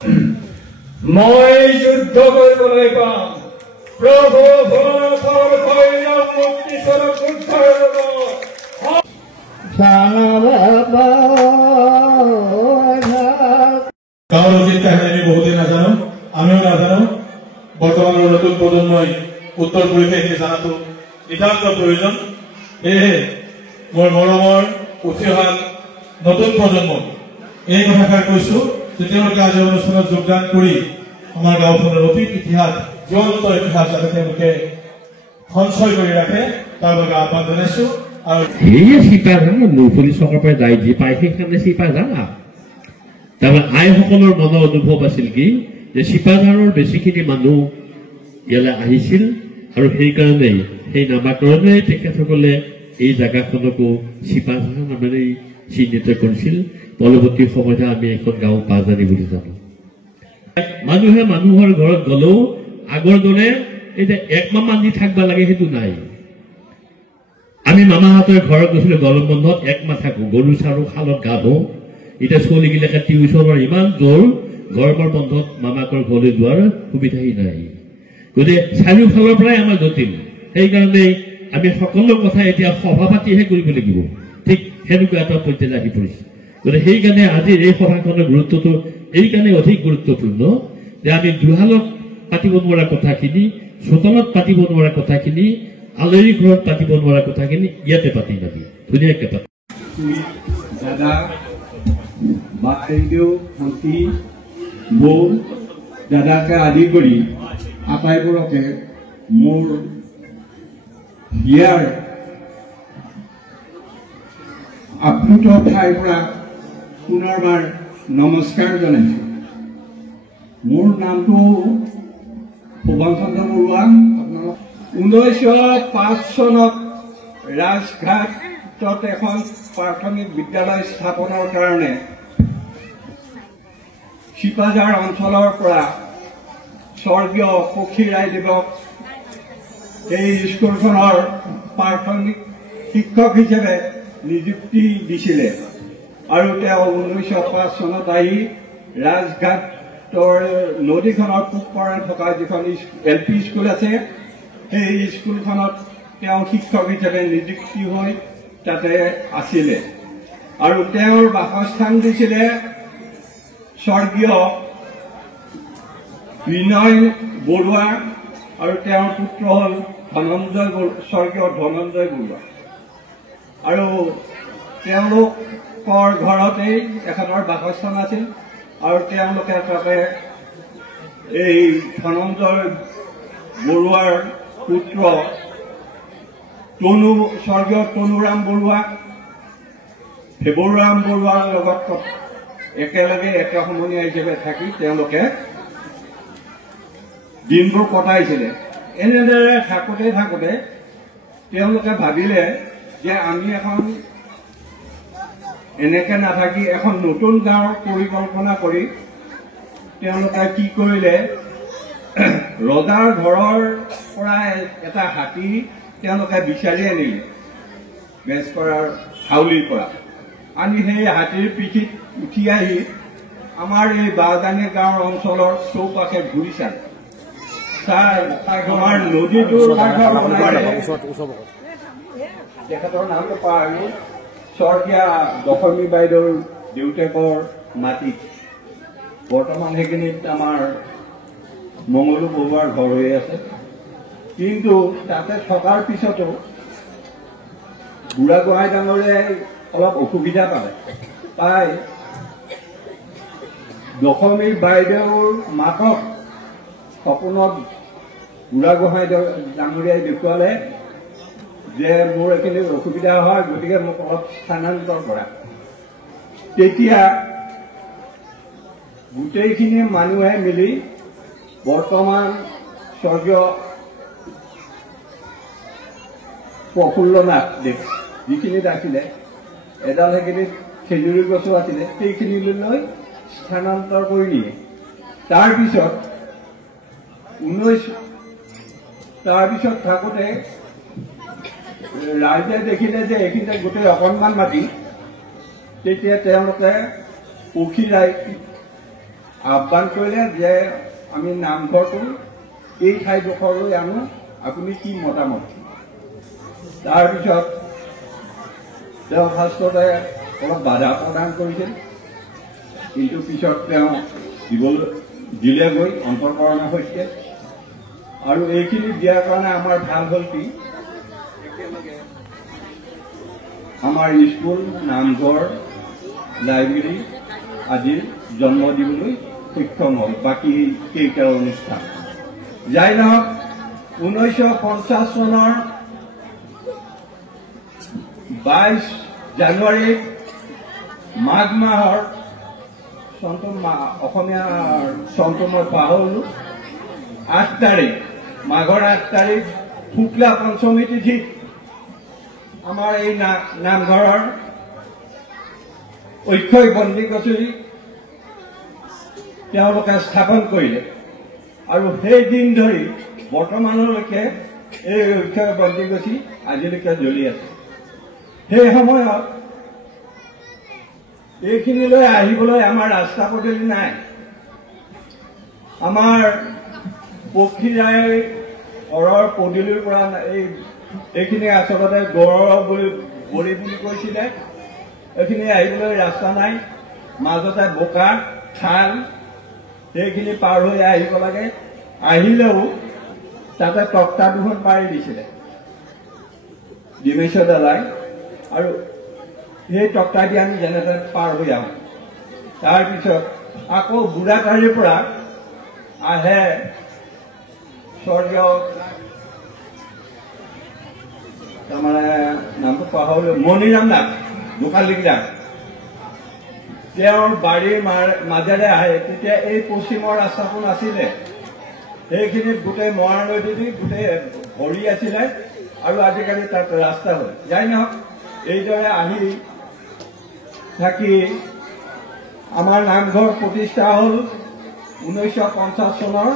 মই যুদ্ধ কৰিবলৈ পাম প্ৰভু ভৰতৰ ভৈৰৱ মুক্তিস্বৰূপ উদ্ধাৰ গাঁৱৰ অতীত কাহিনী আমি বহুতেই নাজানো, আমিও নাজানো। বৰ্তমানৰ নতুন প্ৰজন্মই উত্তৰ পৰিৱেশে জনাটো নিতান্ত প্ৰয়োজন। সেয়েহে মোৰ মৰমৰ উঠি অহা নতুন প্ৰজন্মক এই কথাষাৰ কৈছো যে তেওঁলোকে আজি অনুষ্ঠানত যোগদান কৰি আমাৰ গাঁওখনৰ অতীত ইতিহাস, জ্বলন্ত ইতিহাস যাতে তেওঁলোকে সঞ্চয় কৰি ৰাখে তাৰ বাবে আহ্বান জনাইছো। আৰু সেয়ে চিপাধান নৌফলি চৰকাৰৰ পৰা দায় যি পায় সেইকাৰণে চিপাধান তাৰমানে আইসকলৰ মনৰ অনুভৱ আছিল কি যে চিপাধানৰ বেছিখিনি মানুহ ইয়ালৈ আহিছিল আৰু সেইকাৰণেই সেই নামাকৰণে তেখেতসকলে এই জাগাখনকো চিপাধান নামেৰে চিহ্নিত কৰিছিল। পৰৱৰ্তী সময়ত আমি এখন গাঁও পাঁচজানি বুলি জানো। মানুহে মানুহৰ ঘৰত গলেও আগৰ দৰে এতিয়া একমাহ মান দি থাকিব লাগে সেইটো নাই। আমি মামাহঁতৰ ঘৰত গৈছিলো গৰম বন্ধত, একমাহ থাকো, গৰু চাৰো, খালত গা ধুওঁ। এতিয়া ছোৱালীগিলাকে টিউচনৰ ইমান জোৰ, গৰমৰ বন্ধত মামাকৰ ঘৰলৈ যোৱাৰ সুবিধাই নাই। গতিকে চাৰিওফালৰ পৰাই আমাৰ জটিল। সেইকাৰণে আমি সকলো কথা এতিয়া সভা পাতিহে কৰিব লাগিব, ঠিক সেনেকুৱা এটা পৰ্যায়লৈ আহি পৰিছে। গতিকে সেইকাৰণে আজিৰ এই সভাখনৰ গুৰুত্বটো এইকাৰণে অধিক গুৰুত্বপূৰ্ণ যে আমি জুহালত পাতিব নোৱাৰা কথাখিনি, চোতালত পাতিব নোৱাৰা কথাখিনি, আলহী ঘৰত পাতিব নোৱাৰা কথাখিনি ইয়াতে পাতি নাবি ধুনীয়াকে পাতি দাদা, বাইদেউ, ভণ্টি, বৌ, দাদাকে আদি কৰি আটাইবোৰকে মোৰ বিয়াৰ আপ্লুত ঠাইৰ পৰা পুনৰবাৰ নমস্কাৰ জনাইছো। মোৰ নামটো ভুৱন চন্দ্ৰ বৰুৱা। 1905 চনত ৰাজঘাটত এখন প্ৰাথমিক বিদ্যালয় স্থাপনৰ কাৰণে চিপাঝাৰ অঞ্চলৰ পৰা স্বৰ্গীয় পক্ষী ৰায়দেৱক এই স্কুলখনৰ প্ৰাথমিক শিক্ষক হিচাপে নিযুক্তি দিছিলে আৰু তেওঁ 1905 চনত আহি ৰাজঘাটৰ নদীখনৰ পূব পাৰে থকা যিখন LP স্কুল আছে সেই স্কুলখনত তেওঁ শিক্ষক হিচাপে নিযুক্তি হৈ তাতে আছিলে আৰু তেওঁৰ বাসস্থান দিছিলে স্বৰ্গীয় বিনয় বৰুৱা আৰু তেওঁৰ পুত্ৰ হল স্বৰ্গীয় ধনঞ্জয় বৰুৱা। আৰু তেওঁলোকৰ ঘৰতেই এখনৰ বাসস্থান আছিল আৰু তেওঁলোকে তাতে এই ধনঞ্জয় বৰুৱাৰ পুত্ৰ স্বৰ্গীয় তনুৰাম বৰুৱা, ভেবুৰাম বৰুৱাৰ লগত একেলগে একে সমনীয়া হিচাপে থাকি তেওঁলোকে দিনবোৰ কটাইছিলে। এনেদৰে থাকোঁতে থাকোঁতে তেওঁলোকে ভাবিলে যে আমি এখন এনেকে নাথাকি এখন নতুন গাঁৱৰ পৰিকল্পনা কৰি তেওঁলোকে কি কৰিলে, ৰজাৰ ঘৰৰ পৰা এটা হাতী তেওঁলোকে বিচাৰি আনিলে বেজপাৰাৰ হাউলিৰ পৰা। আনি সেই হাতীৰ পিঠিত উঠি আহি আমাৰ এই বাঁহজানি গাঁৱৰ অঞ্চলৰ চৌপাশে ঘূৰি চায়। আমাৰ নদীটোৰ তেখেতৰ নামটো পাহৰি স্বৰ্গীয়া দশমী বাইদেউৰ দেউতাকৰ মাটিত বৰ্তমান সেইখিনিত আমাৰ মংগলু বৰুৱাৰ ঘৰ হৈ আছে। কিন্তু তাতে থকাৰ পিছতো বুঢ়াগোহাঁই ডাঙৰে অলপ অসুবিধা পাই দশমী বাইদেউৰ মাকক সপোনত বুঢ়াগোহাঁই ডাঙৰীয়াই দেখুৱালে যে মোৰ এইখিনি অসুবিধা হয়, গতিকে মোক অলপ স্থানান্তৰ কৰা। তেতিয়া গোটেইখিনি মানুহে মিলি বৰ্তমান স্বৰ্গীয় প্ৰফুল্লনাথ দেৱ যিখিনিত আছিলে, এডাল সেইখিনিত খেজুৰী গছো আছিলে, সেইখিনিলৈ স্থানান্তৰ কৰি দিয়ে। তাৰপিছত থাকোঁতে ৰাইজে দেখিলে যে এইখিনিতে গোটেই অকণমান মাটি, তেতিয়া তেওঁলোকে পক্ষী আহ্বান কৰিলে যে আমি নামঘৰটো এই ঠাইডোখৰলৈ আনো, আপুনি কি মতামত? তাৰপিছত তেওঁ ফাৰ্ষ্টতে অলপ বাধা প্ৰদান কৰিছিল, কিন্তু পিছত তেওঁ দিলেগৈ অন্তৰ্কৰণৰ সৈতে। আৰু এইখিনি দিয়াৰ কাৰণে আমাৰ ভাল হ'ল কি, আমাৰ স্কুল, নামঘৰ, লাইব্ৰেৰী আদিৰ জন্ম দিবলৈ সক্ষম হ'ল, বাকী কেইটা অনুষ্ঠান। যাই নহওক 1950 চনৰ 22 জানুৱাৰী মাঘ মাহৰ অসমীয়া চনটো মই পাহৰিলো, 8 তাৰিখ, মাঘৰ 8 তাৰিখ শুক্লা পঞ্চমী তিথিত আমাৰ এই নামঘৰৰ অক্ষয় বন্দি কচুৰী তেওঁলোকে স্থাপন কৰিলে। আৰু সেই দিন ধৰি বৰ্তমানলৈকে এই অক্ষয় বন্দি গছি আজিলৈকে জ্বলি আছে। সেই সময়ত এইখিনিলৈ আহিবলৈ আমাৰ ৰাস্তা পদূলি নাই। আমাৰ পক্ষীৰাই ঘৰৰ পদূলিৰ পৰা এইখিনি আচলতে গড়ৰ বলি বুলি কৈছিলে, এইখিনি আহিবলৈ ৰাস্তা নাই, মাজতে বোকা খাল, সেইখিনি পাৰ হৈ আহিব লাগে। আহিলেও তাতে তক্তা দুখন পাৰি দিছিলে ডিমেশ্বৰ দাদাই, আৰু সেই তক্তা দি আমি যেনে তেনে পাৰ হৈ আহোঁ। তাৰপিছত আকৌ বুঢ়াকাৰীৰ পৰা আহে স্বৰ্গীয়, তাৰমানে নামটো পাহৰিলো, মণিৰাম নাথ দোকালিকদাৰ, তেওঁৰ বাৰীৰ মাজেৰে আহে। তেতিয়া এই পশ্চিমৰ ৰাস্তাটো নাছিলে, সেইখিনিত গোটেই মৰা নদী দি গোটেই ভৰি আছিলে, আৰু আজিকালি তাত ৰাস্তা হ'ল। যাই নহওক এইদৰে আহি থাকি আমাৰ নামঘৰ প্ৰতিষ্ঠা হ'ল 1950 চনৰ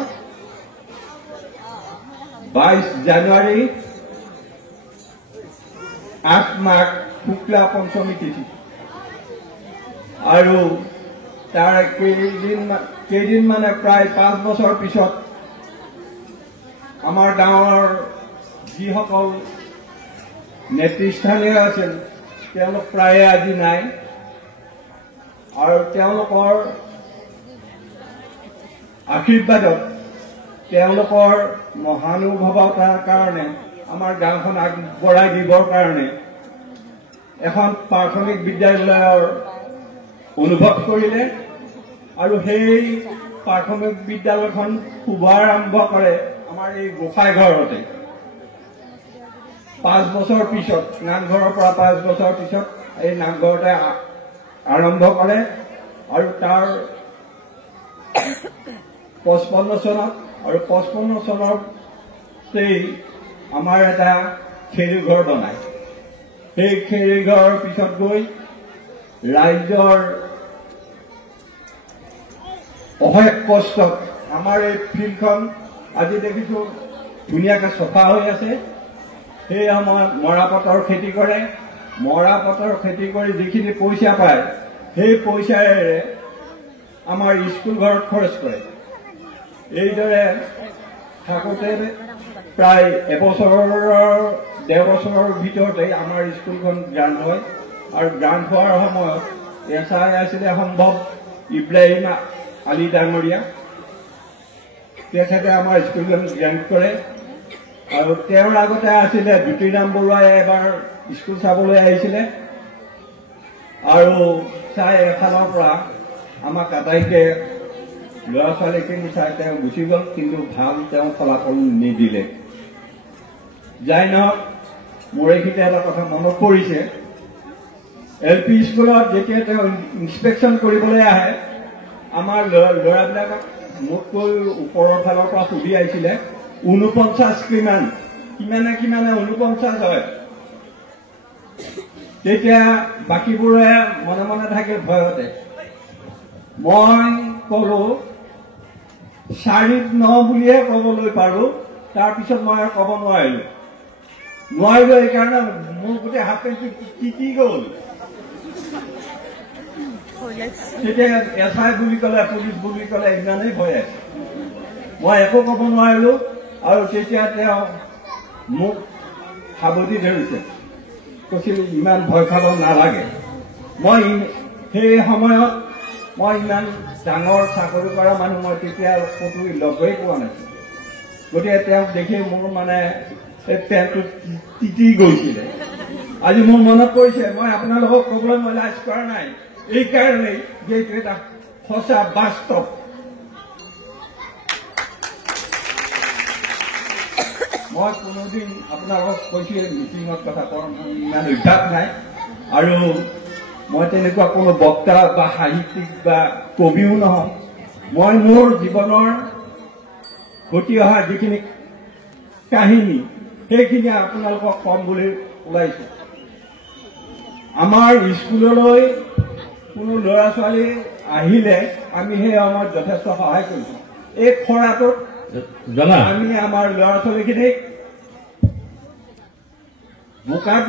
22 জানুৱাৰী 8 মাঘ শুক্লা পঞ্চমী তিথি। আৰু তাৰ কেইদিন মানে প্ৰায় 5 বছৰ পিছত আমাৰ গাঁৱৰ যিসকল নেতৃস্থানীয় আছিল তেওঁলোক প্ৰায়ে আজি নাই, আৰু তেওঁলোকৰ আশীৰ্বাদত, তেওঁলোকৰ মহানুভৱতাৰ কাৰণে, আমাৰ গাঁওখন আগবঢ়াই দিবৰ কাৰণে এখন প্ৰাথমিক বিদ্যালয়ৰ অনুভৱ কৰিলে, আৰু সেই প্ৰাথমিক বিদ্যালয়খন শুভাৰম্ভ কৰে আমাৰ এই গোসাঁই ঘৰতে। 5 বছৰ পিছত, নামঘৰৰ পৰা 5 বছৰ পিছত এই নামঘৰতে আৰম্ভ কৰে, আৰু তাৰ 55 চনত, আৰু 55 চনতেই আমাৰ এটা খেৰীঘৰ বনায়। সেই খেৰীঘৰৰ পিছত গৈ ৰাইজৰ অশেষ কষ্টত আমাৰ এই ফিল্ডখন আজি দেখিছো ধুনীয়াকৈ চফা হৈ আছে। সেই সময়ত মৰাপাতৰ খেতি কৰে, মৰাপাতৰ খেতি কৰি যিখিনি পইচা পায় সেই পইচাৰে আমাৰ স্কুল ঘৰত খৰচ কৰে। এইদৰে থাকোঁতে প্ৰায় ডেৰ বছৰৰ ভিতৰতে আমাৰ স্কুলখন গ্ৰাণ্ট হয়, আৰু গ্ৰাণ্ট হোৱাৰ সময়ত এছাই আছিলে সম্ভৱ ইব্ৰাহিম আলী ডাঙৰীয়া, তেখেতে আমাৰ স্কুলখন গ্ৰাণ্ট কৰে। আৰু তেওঁৰ আগতে আছিলে জ্যোতিৰাম বৰুৱাই এবাৰ স্কুল চাবলৈ আহিছিলে, আৰু চাই এফালৰ পৰা আমাক আটাইকে ল'ৰা ছোৱালীখিনি চাই তেওঁ গুচি গ'ল, কিন্তু ভাল তেওঁ ফলাফল নিদিলে। যাই নহওক মোৰ এইখিনিতে এটা কথা মনত পৰিছে, LP স্কুলত যেতিয়া তেওঁ ইন্সপেকশ্যন কৰিবলৈ আহে, আমাৰ ল'ৰাবিলাকক মোতকৈ ওপৰৰ ফালৰ পৰা সুধি আহিছিলে 49 কিমানে 49 হয়। তেতিয়া বাকীবোৰে মনে মনে থাকে ভয়তে। মই কলো 4-9 বুলিহে ক'বলৈ পাৰো, তাৰপিছত মই আৰু ক'ব নোৱাৰিলো। এইকাৰণে মোৰ গোটেই হাত পেণ্টটো তিতি গ'ল। তেতিয়া SI বুলি ক'লে পুলিচ বুলি ক'লে ইমানেই ভয় আছে মই একো ক'ব নোৱাৰিলোঁ আৰু তেতিয়া তেওঁ মোক সাৱধি ধৰিছে কৈছিল ইমান ভয় খাব নালাগে মই সেই সময়ত মই ইমান ডাঙৰ চাকৰি কৰা মানুহ মই তেতিয়া ক'তো লগেই পোৱা নাছিলোঁ গতিকে তেওঁক দেখি মোৰ মানে পেটটো তিতি গৈছিলে আজি মোৰ মনত পৰিছে মই আপোনালোকক ক'বলৈ মই লাজ কৰা নাই এইকাৰণেই যে এইটো এটা সঁচা বাস্তৱ মই কোনোদিন আপোনালোকক কৈছিল মিটিঙত কথা কোৱাৰ ইমান অভ্যাস নাই আৰু মই তেনেকুৱা কোনো বক্তা বা সাহিত্যিক বা কবিও নহয় মই মোৰ জীৱনৰ ঘটি অহা যিখিনি কাহিনী সেইখিনি আপোনালোকক কম বুলি ওলাইছোঁ আমাৰ স্কুললৈ কোনো ল'ৰা ছোৱালী আহিলে আমি সেই সময়ত যথেষ্ট সহায় কৰিছোঁ এই খৰাটোত আমি আমাৰ ল'ৰা ছোৱালীখিনিক বোকাত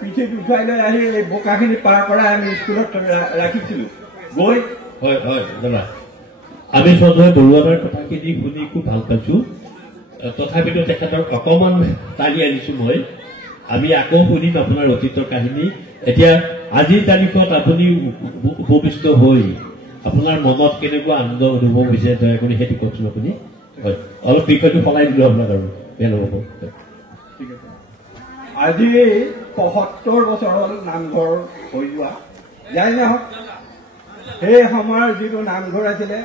পিঠিত উঠাই লৈ আহি এই বোকাখিনি পাৰ কৰাই আমি স্কুলত ৰাখিছিলোঁ গৈ হয় হয় দাদা আমি সদায় বৰুৱাৰ কথাখিনি শুনি খুব ভাল পাইছোঁ তথাপিতো তেখেতৰ অকণমান টানি আনিছোঁ মই আমি আকৌ শুনিম আপোনাৰ অতীতৰ কাহিনী এতিয়া আজিৰ তাৰিখত আপুনি উপবিষ্ট হৈ আপোনাৰ মনত কেনেকুৱা আনন্দ অনুভৱ হৈছে দয়া কৰি সেইটো কওকচোন আপুনি হয় অলপ বিষয়টো সলাই দিলোঁ আপোনাক আৰু বেয়া নহ'ব ঠিক আছে আজি ৭৫ বছৰ হ'ল নামঘৰ হৈ যোৱা যাই নহওক সেই সময়ৰ যিটো নামঘৰ আছিলে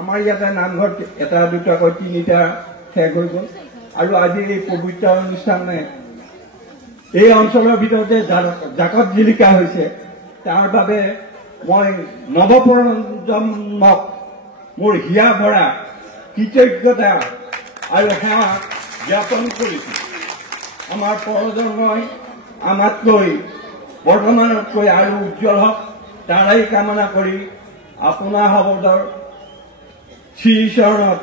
আমাৰ ইয়াতে নামঘৰ এটা দুটাকৈ তিনিটা শেষ হৈ গ'ল আৰু আজি এই পবিত্ৰ অনুষ্ঠানে এই অঞ্চলৰ ভিতৰতে জাকত জিলিকা হৈছে তাৰ বাবে মই নৱপ্ৰজন্মক মোৰ হিয়া ভৰা কৃতজ্ঞতা আৰু সেৱা জ্ঞাপন কৰিছোঁ আমাৰ প্ৰজন্মই আমাতকৈ বৰ্তমানতকৈ আৰু উজ্জ্বল হওক তাৰাই কামনা কৰি আপোনাৰ শব্দৰ শ্ৰীচৰণত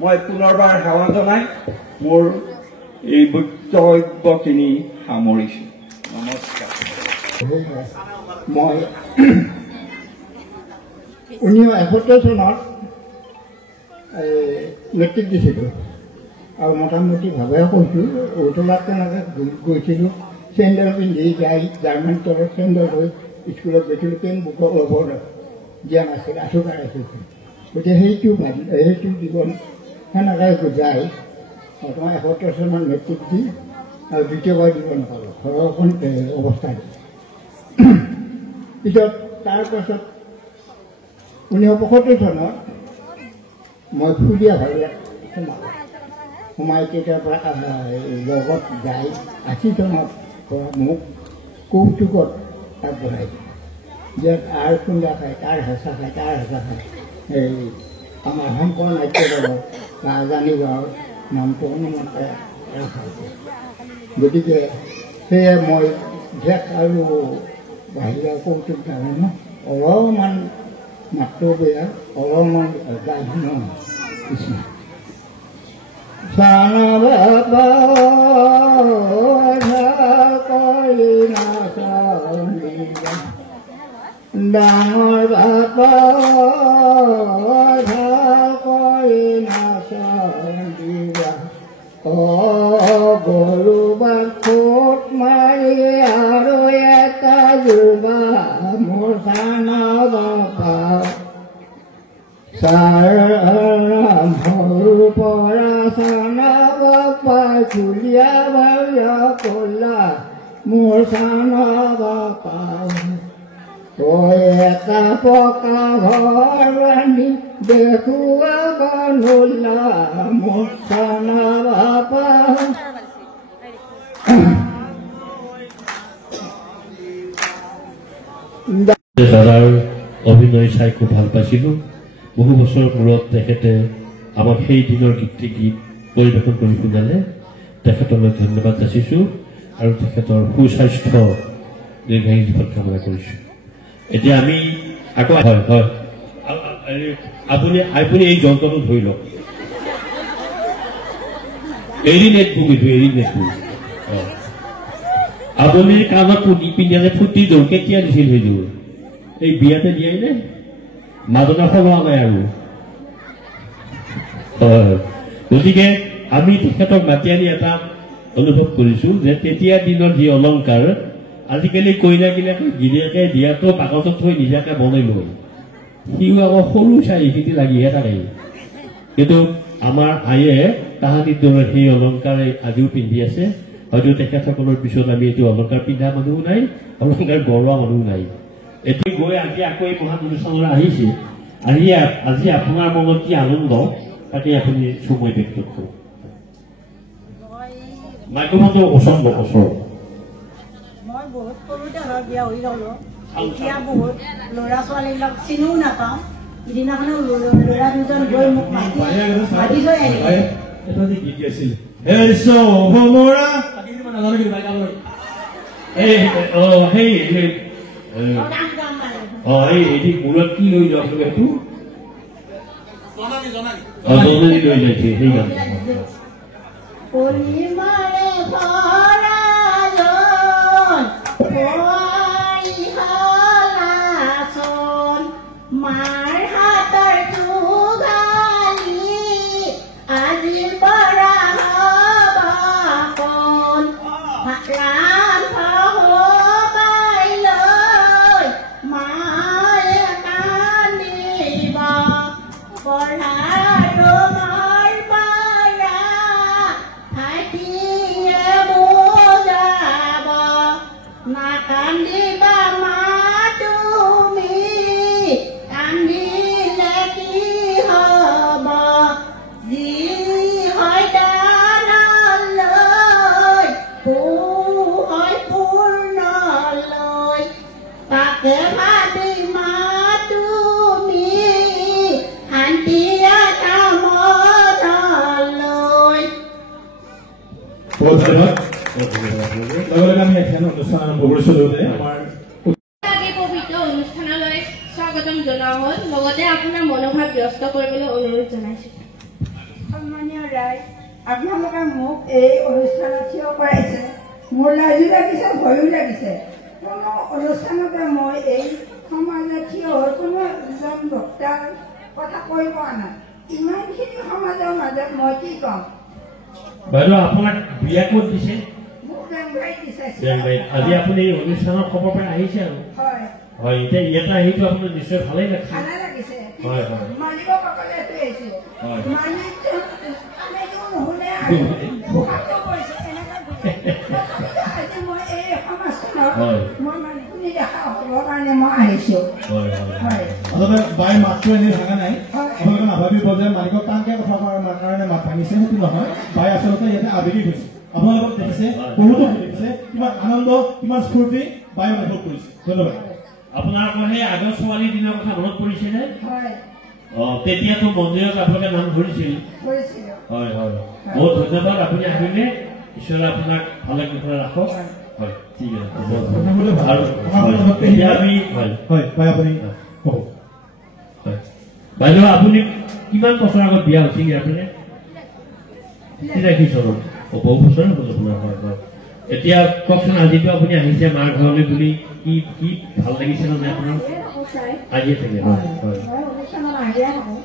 মই পুনৰবাৰ সেৱা জনাই মোৰ এই বক্তব্যখিনি সামৰিছোঁ নমস্কাৰ মই 1971 চনত মেট্ৰিক দিছিলোঁ আৰু মোটামুটিভাৱে কৈছোঁ উতলাত তেনেকৈ গৈছিলোঁ চেণ্ডেল পিন্ধি যাই জাৰ্মান তলত চেণ্ডেল হৈ স্কুলত গৈছিলোঁ পেন বুকক ল'ব দিয়া নাছিল আঁঠুকাৰ আছিল গতিকে সেইটো জীৱন সেনেকৈ যায় বৰ্তমান 71 চনত মেট্ৰিক দি আৰু দ্বিতীয়বাৰ দিব নাপালোঁ ঘৰখন অৱস্থা পিছত তাৰপাছত 1975 চনত মই ফুলীয়া ভাৱে সোমাই তেতিয়াৰ পৰা লগত যাই 80 চনত মোক কৌতুকত আগবঢ়াই দিলে যে আৰ খুন্দা খায় তাৰ হেঁচা খায় তাৰ হেঁচা খায় এই আমাৰ শংকৰ নাট্য দলৰ ৰাজধানী গাঁৱৰ নামটো অনুমান ৰখা হৈছে গতিকে সেয়ে মই ঢেক আৰু বাহিৰা কৌতুক জানো অলপমান মাতটো বেয়া অলপমান গাই শুনো কৃষ্ণ ডাঙৰ বাপা দিবা গৰু বা ফুট মাৰি আৰু এটা জোৰবা মোৰ চানা বাপা সৰুৰ পৰা চানা বাপা চুলীয়া ভাবিয়া কলা মোৰ চানা বাপা তই এটা পকা ঘৰ আনি দেখুৱাব নোলা মোৰ চানা বাপা দাদাৰ অভিনয় চাই খুব ভাল পাইছিলোঁ বহু বছৰৰ মূৰত তেখেতে আমাক সেই দিনৰ গীত পৰিৱেশন কৰি শুনালে তেখেতলৈ ধন্যবাদ যাচিছোঁ আৰু তেখেতৰ সুস্বাস্থ্য দীৰ্ঘায়ু জীৱন কামনা কৰিছোঁ এতিয়া আমি আকৌ হয় হয় আপুনি এই যন্ত্ৰটো ধৰি লওক এৰি নেটবো আপুনি কাণত পুতি পিন্ধালে ফুটি দৌৰ কেতিয়া দিছিল সেইযোৰ এই বিয়াতে দিয়াই নে মাজনা সলোৱা নাই আৰু গতিকে আমি তেখেতক মাতি আনি এটা অনুভৱ কৰিছো যে তেতিয়া দিনৰ যি অলংকাৰ আজিকালি কইনাগিলাকে গিৰিয়েকে দিয়াটো কাগজত থৈ নিজাকে বনাই লয় সিও আকৌ সৰু চাই এইখিনি লাগিহে থাকে কিন্তু আমাৰ আয়ে তাহানিৰ দৰে সেই অলংকাৰে আজিও পিন্ধি আছে হয়তো তেখেতসকলৰ পিছত আমি এইটো অলংকাৰ পিন্ধা মানুহ নাই অলংকাৰ গঢ়োৱা মানুহ নাই এতিয়া গৈ আজি আকৌ এই মহান অনুষ্ঠানলৈ আহিছে আজি আপোনাৰ মনত কি আনন্দ তাকে আপুনি সময় ব্যক্ত কৰক মাইক্ৰফোনটো ওচৰ মই বহুত সৰুতে ঘৰত বিয়া হৈ গলো এতিয়া বহুত ল'ৰা ছোৱালীবিলাক চিনিও নাপাওঁ সিদিনাখনো ল'ৰা দুজন গৈ মোক মাতি লৈ আহিলে এটা যে গীত আছিল এই ভমৰা এই মূৰত কি লৈ যোৱা সেইটো জনানি লৈ যাইছে সেই গান পলিমাৰে ভৰাজন পোৱাই হলাচন মাৰ হাতৰ চুগালি আজিৰ পৰা হবাকন ৰাম সহবাই লৈ মায়ে কান্দিব পঢ়া কান্দিবা মা তুমি কান্দিলে কি হব যি হয় দানলৈ হয় পূৰ্ণলৈ তাকে ভাবি মা তুমি শান্তি এটা মনলৈ আমি এখন অনুষ্ঠান আৰম্ভ কৰিছিলো আমাৰ পবিত্ৰ অনুষ্ঠানলৈ স্বাগতম জনোৱা হ'ল লগতে আপোনাৰ মনোভাৱ ব্যস্ত কৰিবলৈ অনুৰোধ জনাইছো সন্মানীয় ৰাইজ আপোনালোকে মোক এই অনুষ্ঠানত থিয় কৰাইছে মোৰ লাজো লাগিছে ভয়ো লাগিছে কোনো অনুষ্ঠানতে মই এই সমাজে থিয় হৈ কোনো এজন বক্তাৰ কথা কৈ পোৱা নাই ইমানখিনি সমাজৰ মাজত মই কি ক'ম বাইদেউ আপোনাক বিয়া ক'ত দিছে আজি আপুনি এই অনুষ্ঠানত খবৰ পাই আহিছে আৰু হয় এতিয়া ইয়াতে আহিটো আপোনাৰ নিশ্চয় ভালেই লাগিছে হয় হয় মালিকসকলে মই এই সমাজখনত মই মানুহখিনি দেখা হ'বৰ কাৰণে মই আহিছো আচলতে বাই মাতটো এনেই ভাঙা নাই আপোনালোকে নাভাবিব যে মালিকক টানকে কথা কোৱাৰ কাৰণে মাত ভাঙিছে সেইটো নহয় বাই আচলতে ইয়াতে আবেগিক হৈছে আপোনালোকক দেখিছে বহুতো দেখিছে কিমান আনন্দ কিমান স্ফূৰ্তি বাই অনুভৱ কৰিছে ধন্যবাদ আপোনালোকৰ সেই আগৰ ছোৱালীৰ দিনৰ কথা মনত পৰিছেনে তেতিয়াতো মন্দিৰত আপোনালোকে নাম ধৰিছিল হয় হয় বহুত ধন্যবাদ আপুনি আহিলে ঈশ্বৰে আপোনাক ভালে কুশলে ৰাখক হয় ঠিক আছে বাইদেউ আপুনি কিমান বছৰ আগত বিয়া হৈছিল আপুনি কি চনত বহু বছৰ হ'ল আপোনাৰ হয় হয় এতিয়া কওকচোন আজিতো আপুনি আহিছে মাৰ ঘৰলৈ বুলি কি কি ভাল লাগিছে নে আপোনাৰ আজিয়ে থাকে হয় হয়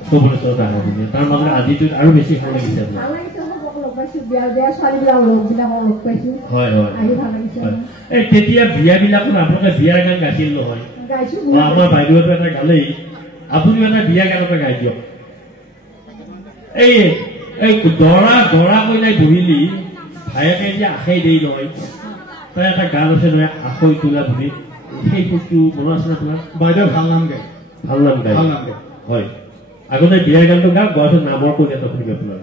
চব বছৰত আহে আপুনি তাৰ মানে আজিতো আৰু বেছি ভাল লাগিছে আপোনাৰ হয় হয় এই তেতিয়া বিয়াবিলাকত আপোনালোকে বিয়াৰ গান গাইছিল নহয় আমাৰ বাইদেউতো এটা গালেই আপুনিও এটা বিয়া গান এটা গাই দিয়ক এই এই দৰা কইনাই বহিলি ভায়েকে যে আশাই দেই নহয় তাই এটা গান আছে নহয় আখৈ তোলা বুলি সেই সুৰটো মনত আছে আপোনাৰ বাইদেউ ভাল নাম গায় হয় আগতে বিয়াৰ গানটো গাওক গোৱাটো নামৰ কৈ এটা শুনিব আপোনাৰ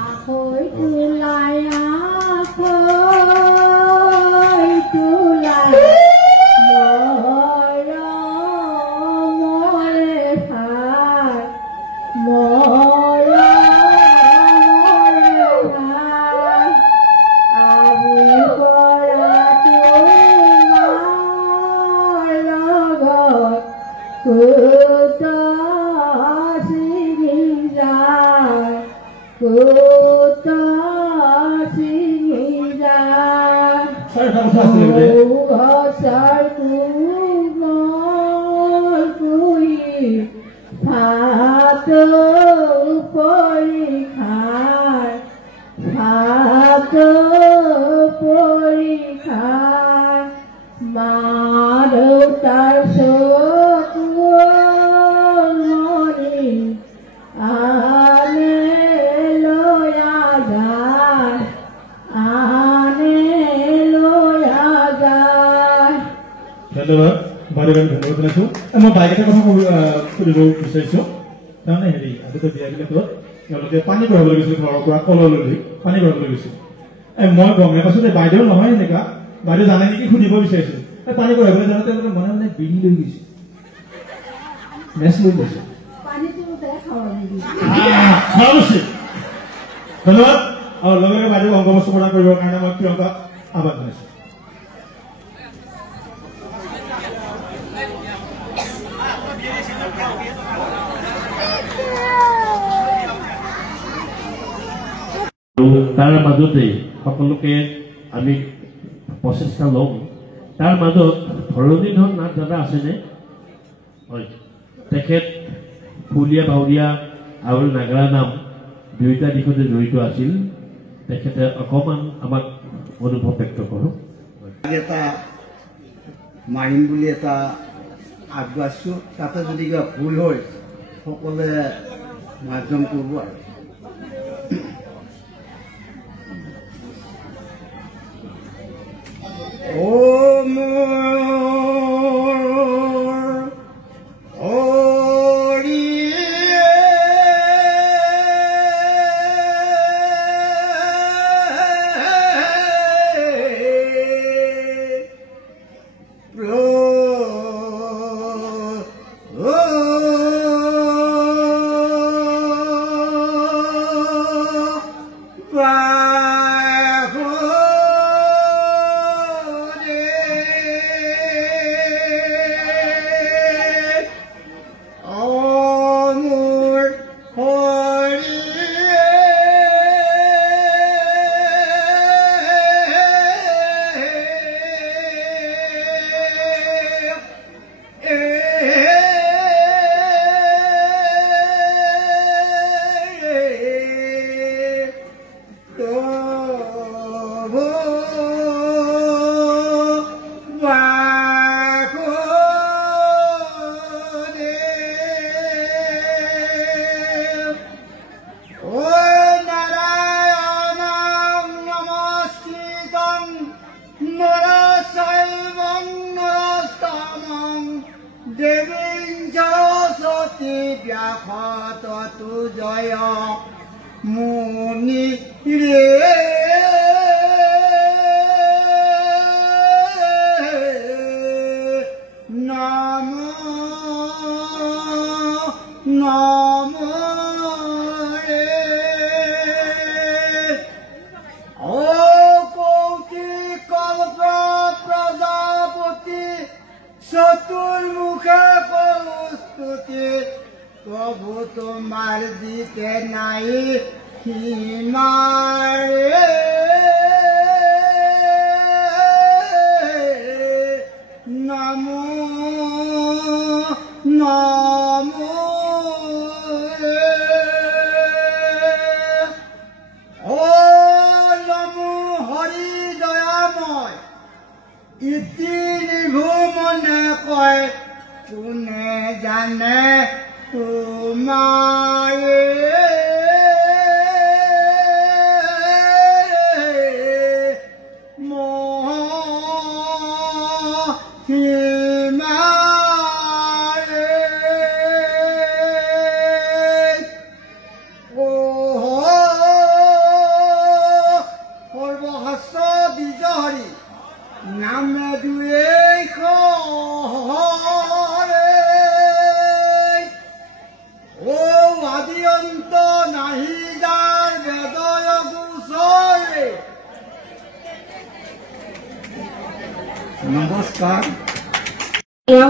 আখৈ তোলাই আখৈ তোলাই পৰীক্ষাৰ ভাত পৰীক্ষাৰ মা দেউতাৰ চকুৰ মণি আনে লয়া যায় আনে লয়া যায়। ধন্যবাদ বাইদেউ, ধন্যবাদ জনাইছো। মই বাইক এটা কথা সুধিব বিচাৰিছো। তাৰমানে হেৰি আগতে বিয়াবিলাকত তেওঁলোকে পানী ভৰাবলৈ গৈছিল, ঘৰৰ পৰা কললৈ পানী ভৰাবলৈ গৈছিল। মই গম নাপাইছো যে বাইদেউ নহয় এনেকুৱা, বাইদেউ জানে নেকি সুধিব বিচাৰিছো। পানী ভৰাবলৈ যাওঁতে তেওঁলোকে মনে মনে বিৰি লৈ গৈছে, মেচ লৈ গৈছে। ধন্যবাদ। আৰু লগে লগে বাইদেউ অংগবস্ত্ৰ প্ৰদান কৰিবৰ কাৰণে মই প্ৰিয়ংকা আহ্বান জনাইছো। তাৰ মাজতে সকলোকে আমি প্ৰচেষ্টা লওঁ। তাৰ মাজত ধৰণীধৰ নাথ দাদা আছেনে? হয়, তেখেত ফুলীয়া ভাৱৰীয়া আৰু নাগৰা নাম দুয়োটা দিশতে জড়িত আছিল। তেখেতে অকণমান আমাক অনুভৱ ব্যক্ত কৰক। এটা মাৰিম বুলি এটা আগবাঢ়িছো, তাতে যদি কিবা ভুল হয় সকলোৱে মাৰ্জন কৰিব আৰু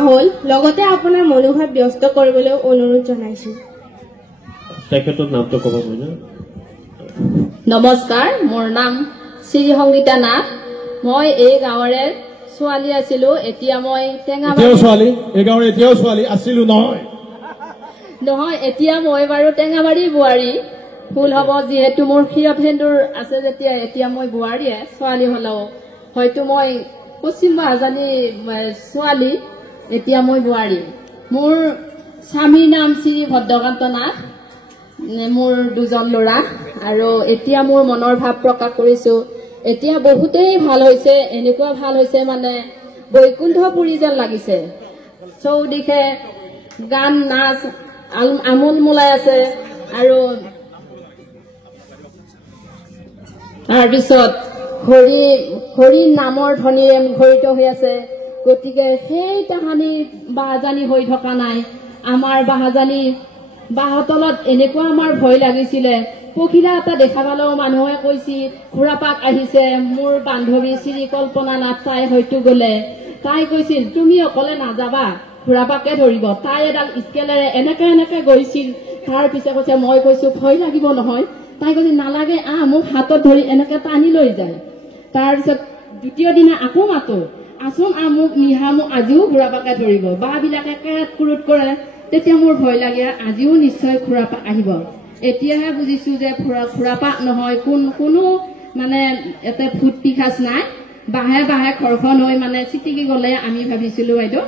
হ'ল। লগতে আপোনাৰ মনোভাৱ ব্যস্ত কৰিবলৈ অনুৰোধ জনাইছো। তেখেতৰ নামটো ক'ব পাৰিব? নমস্কাৰ, মোৰ নাম শ্ৰী সংগীতা নাথ। মই এই গাঁৱৰে ছোৱালী আছিলো। এতিয়া মই এতিয়াও ছোৱালী, এই গাঁৱৰ এতিয়াও ছোৱালী আছিলো নহয়। নহয় এতিয়া মই বাৰু টেঙাবাৰী বোৱাৰী ফুল হ'ব যিহেতু মোৰ ক্ষীৰপসেন্দুৰ আছে যেতিয়া এতিয়া মই বোৱাৰীয়ে ছোৱালী হ'লেও হয়তো মই পশ্চিম বাহাজানী ছোৱালী এতিয়া মই বোৱাৰী মোৰ স্বামীৰ নাম শ্ৰী ভদ্ৰকান্ত নাথ মোৰ দুজন ল'ৰা আৰু এতিয়া মোৰ মনৰ ভাৱ প্ৰকাশ কৰিছো এতিয়া বহুতেই ভাল হৈছে এনেকুৱা ভাল হৈছে মানে বৈকুণ্ঠপুৰী যেন লাগিছে চৌদিশে গান নাচ আমোল মোলাই আছে আৰু তাৰপিছত হৰি নামৰ ধ্বনিৰে মুখৰিত হৈ আছে গতিকে সেই তাহানি বাহাজানী হৈ থকা নাই আমাৰ বাহাজানী বাহঁতলত এনেকুৱা আমাৰ ভয় লাগিছিলে পখিলা এটা দেখা পালেও মানুহে কৈছিল ঘোঁৰাপাক আহিছে মোৰ বান্ধৱী শ্ৰী কল্পনা নাথ তাই হয়তো গলে তাই কৈছিল তুমি অকলে নাযাবা ঘোঁৰাপাকে ধৰিব তাই এডাল স্কেলেৰে এনেকে গৈছিল তাৰ পিছে কৈছে মই কৈছো ভয় লাগিব নহয় তাই কৈছিল নালাগে মোক হাতত ধৰি এনেকে টানি লৈ যায় তাৰপিছত দ্বিতীয় দিনা আকৌ মাতো আচোন মোক নিহা মোক আজিও ঘোঁৰাপাকে ধৰিব বাবিলাকে কেৰেট কুৰুট কৰে তেতিয়া মোৰ ভয় লাগে আজিও নিশ্চয় ঘোঁৰাপাক আহিব এতিয়াহে বুজিছো যে ঘোঁৰাপাক নহয় কোনো মানে এতে ভূত পিশাচ নাই বাহে বাহে খৰখন হৈ মানে চিটিকি গলে আমি ভাবিছিলো বাইদেউ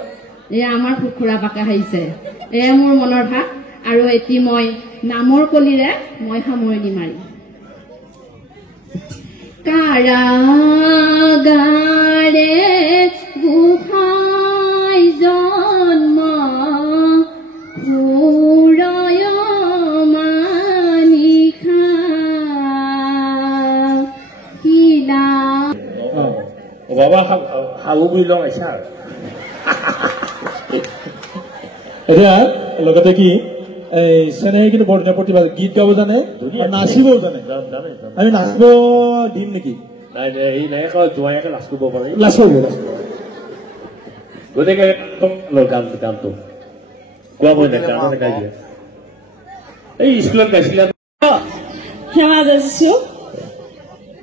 এয়া আমাৰ ঘোঁৰাপাকে আহিছে এয়া মোৰ মনৰ ভাৱ আৰু এটি মই নামৰ কলিৰে মই সামৰণি মাৰিম কাৰাগাৰে গোসাঁই জন্ম ঘূৰয় মানিষা কিলা বাবা শাহু বুলি লগাইছা এতিয়া লগতে কি এই চেনেহী কিন্তু বৰ ধুনীয়া প্ৰতিভা গীত গাব জানে নাচিবও জানে আমি নাচিব দিম নেকি জোৱাইকে লাজ কৰিব পাৰে লাজ কৰিব গতিকে গানটো কোৱা মই গান গাই দিয়ে এই স্কুলত গাইছিলা সেৱা যাচিছো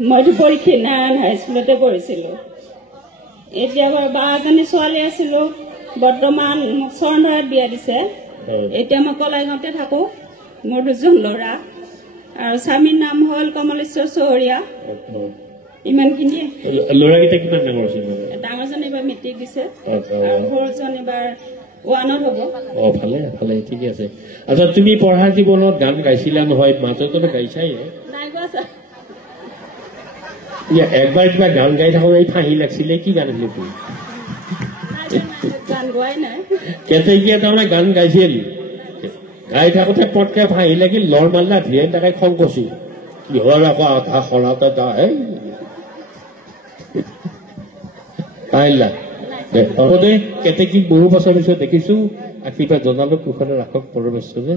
মইতো পৰীক্ষা হাইস্কুলতে পঢ়িছিলো এতিয়া বাৰু বা এজনী ছোৱালী আছিলো বৰ্তমান চৰণধাৰাত বিয়া দিছে এতিয়া মই কলাইগাঁৱতে থাকো মোৰ দুজন ল'ৰা আৰু স্বামীৰ নাম হ'ল কমলেশ্বৰ চহৰীয়া ইমানখিনিয়ে ল'ৰাকেইটা কিমান ডাঙৰ আছিল ডাঙৰজন এইবাৰ মেট্ৰিক দিছে আৰু সৰুজন এইবাৰ 1ত হ'ব ভালে ভালে ঠিকে আছে আচ্ছা তুমি পঢ়া জীৱনত গান গাইছিলা নহয় মাজতো গাইছাই নাই গোৱা ছাৰ একবাৰ কিবা গান গাই থাকো এই ফাঁহি লাগিছিলে কি গান আছিলে তুমি গান গোৱাই নাই কেতেকীয়া তাৰমানে গান গাইছিল গাই থাকোতে পটকে ফাঁহি লাগিল লৰ মাল্লা ধীৰে তাকে খং কৰিছিল কিহৰ আকৌ আধা সলাতে পাৰিলা তহঁতে কেতেকীক বহু বছৰ পিছত দেখিছো আশীৰ্বাদ জনালো কুশলে ৰাখক পৰমেশ্বৰে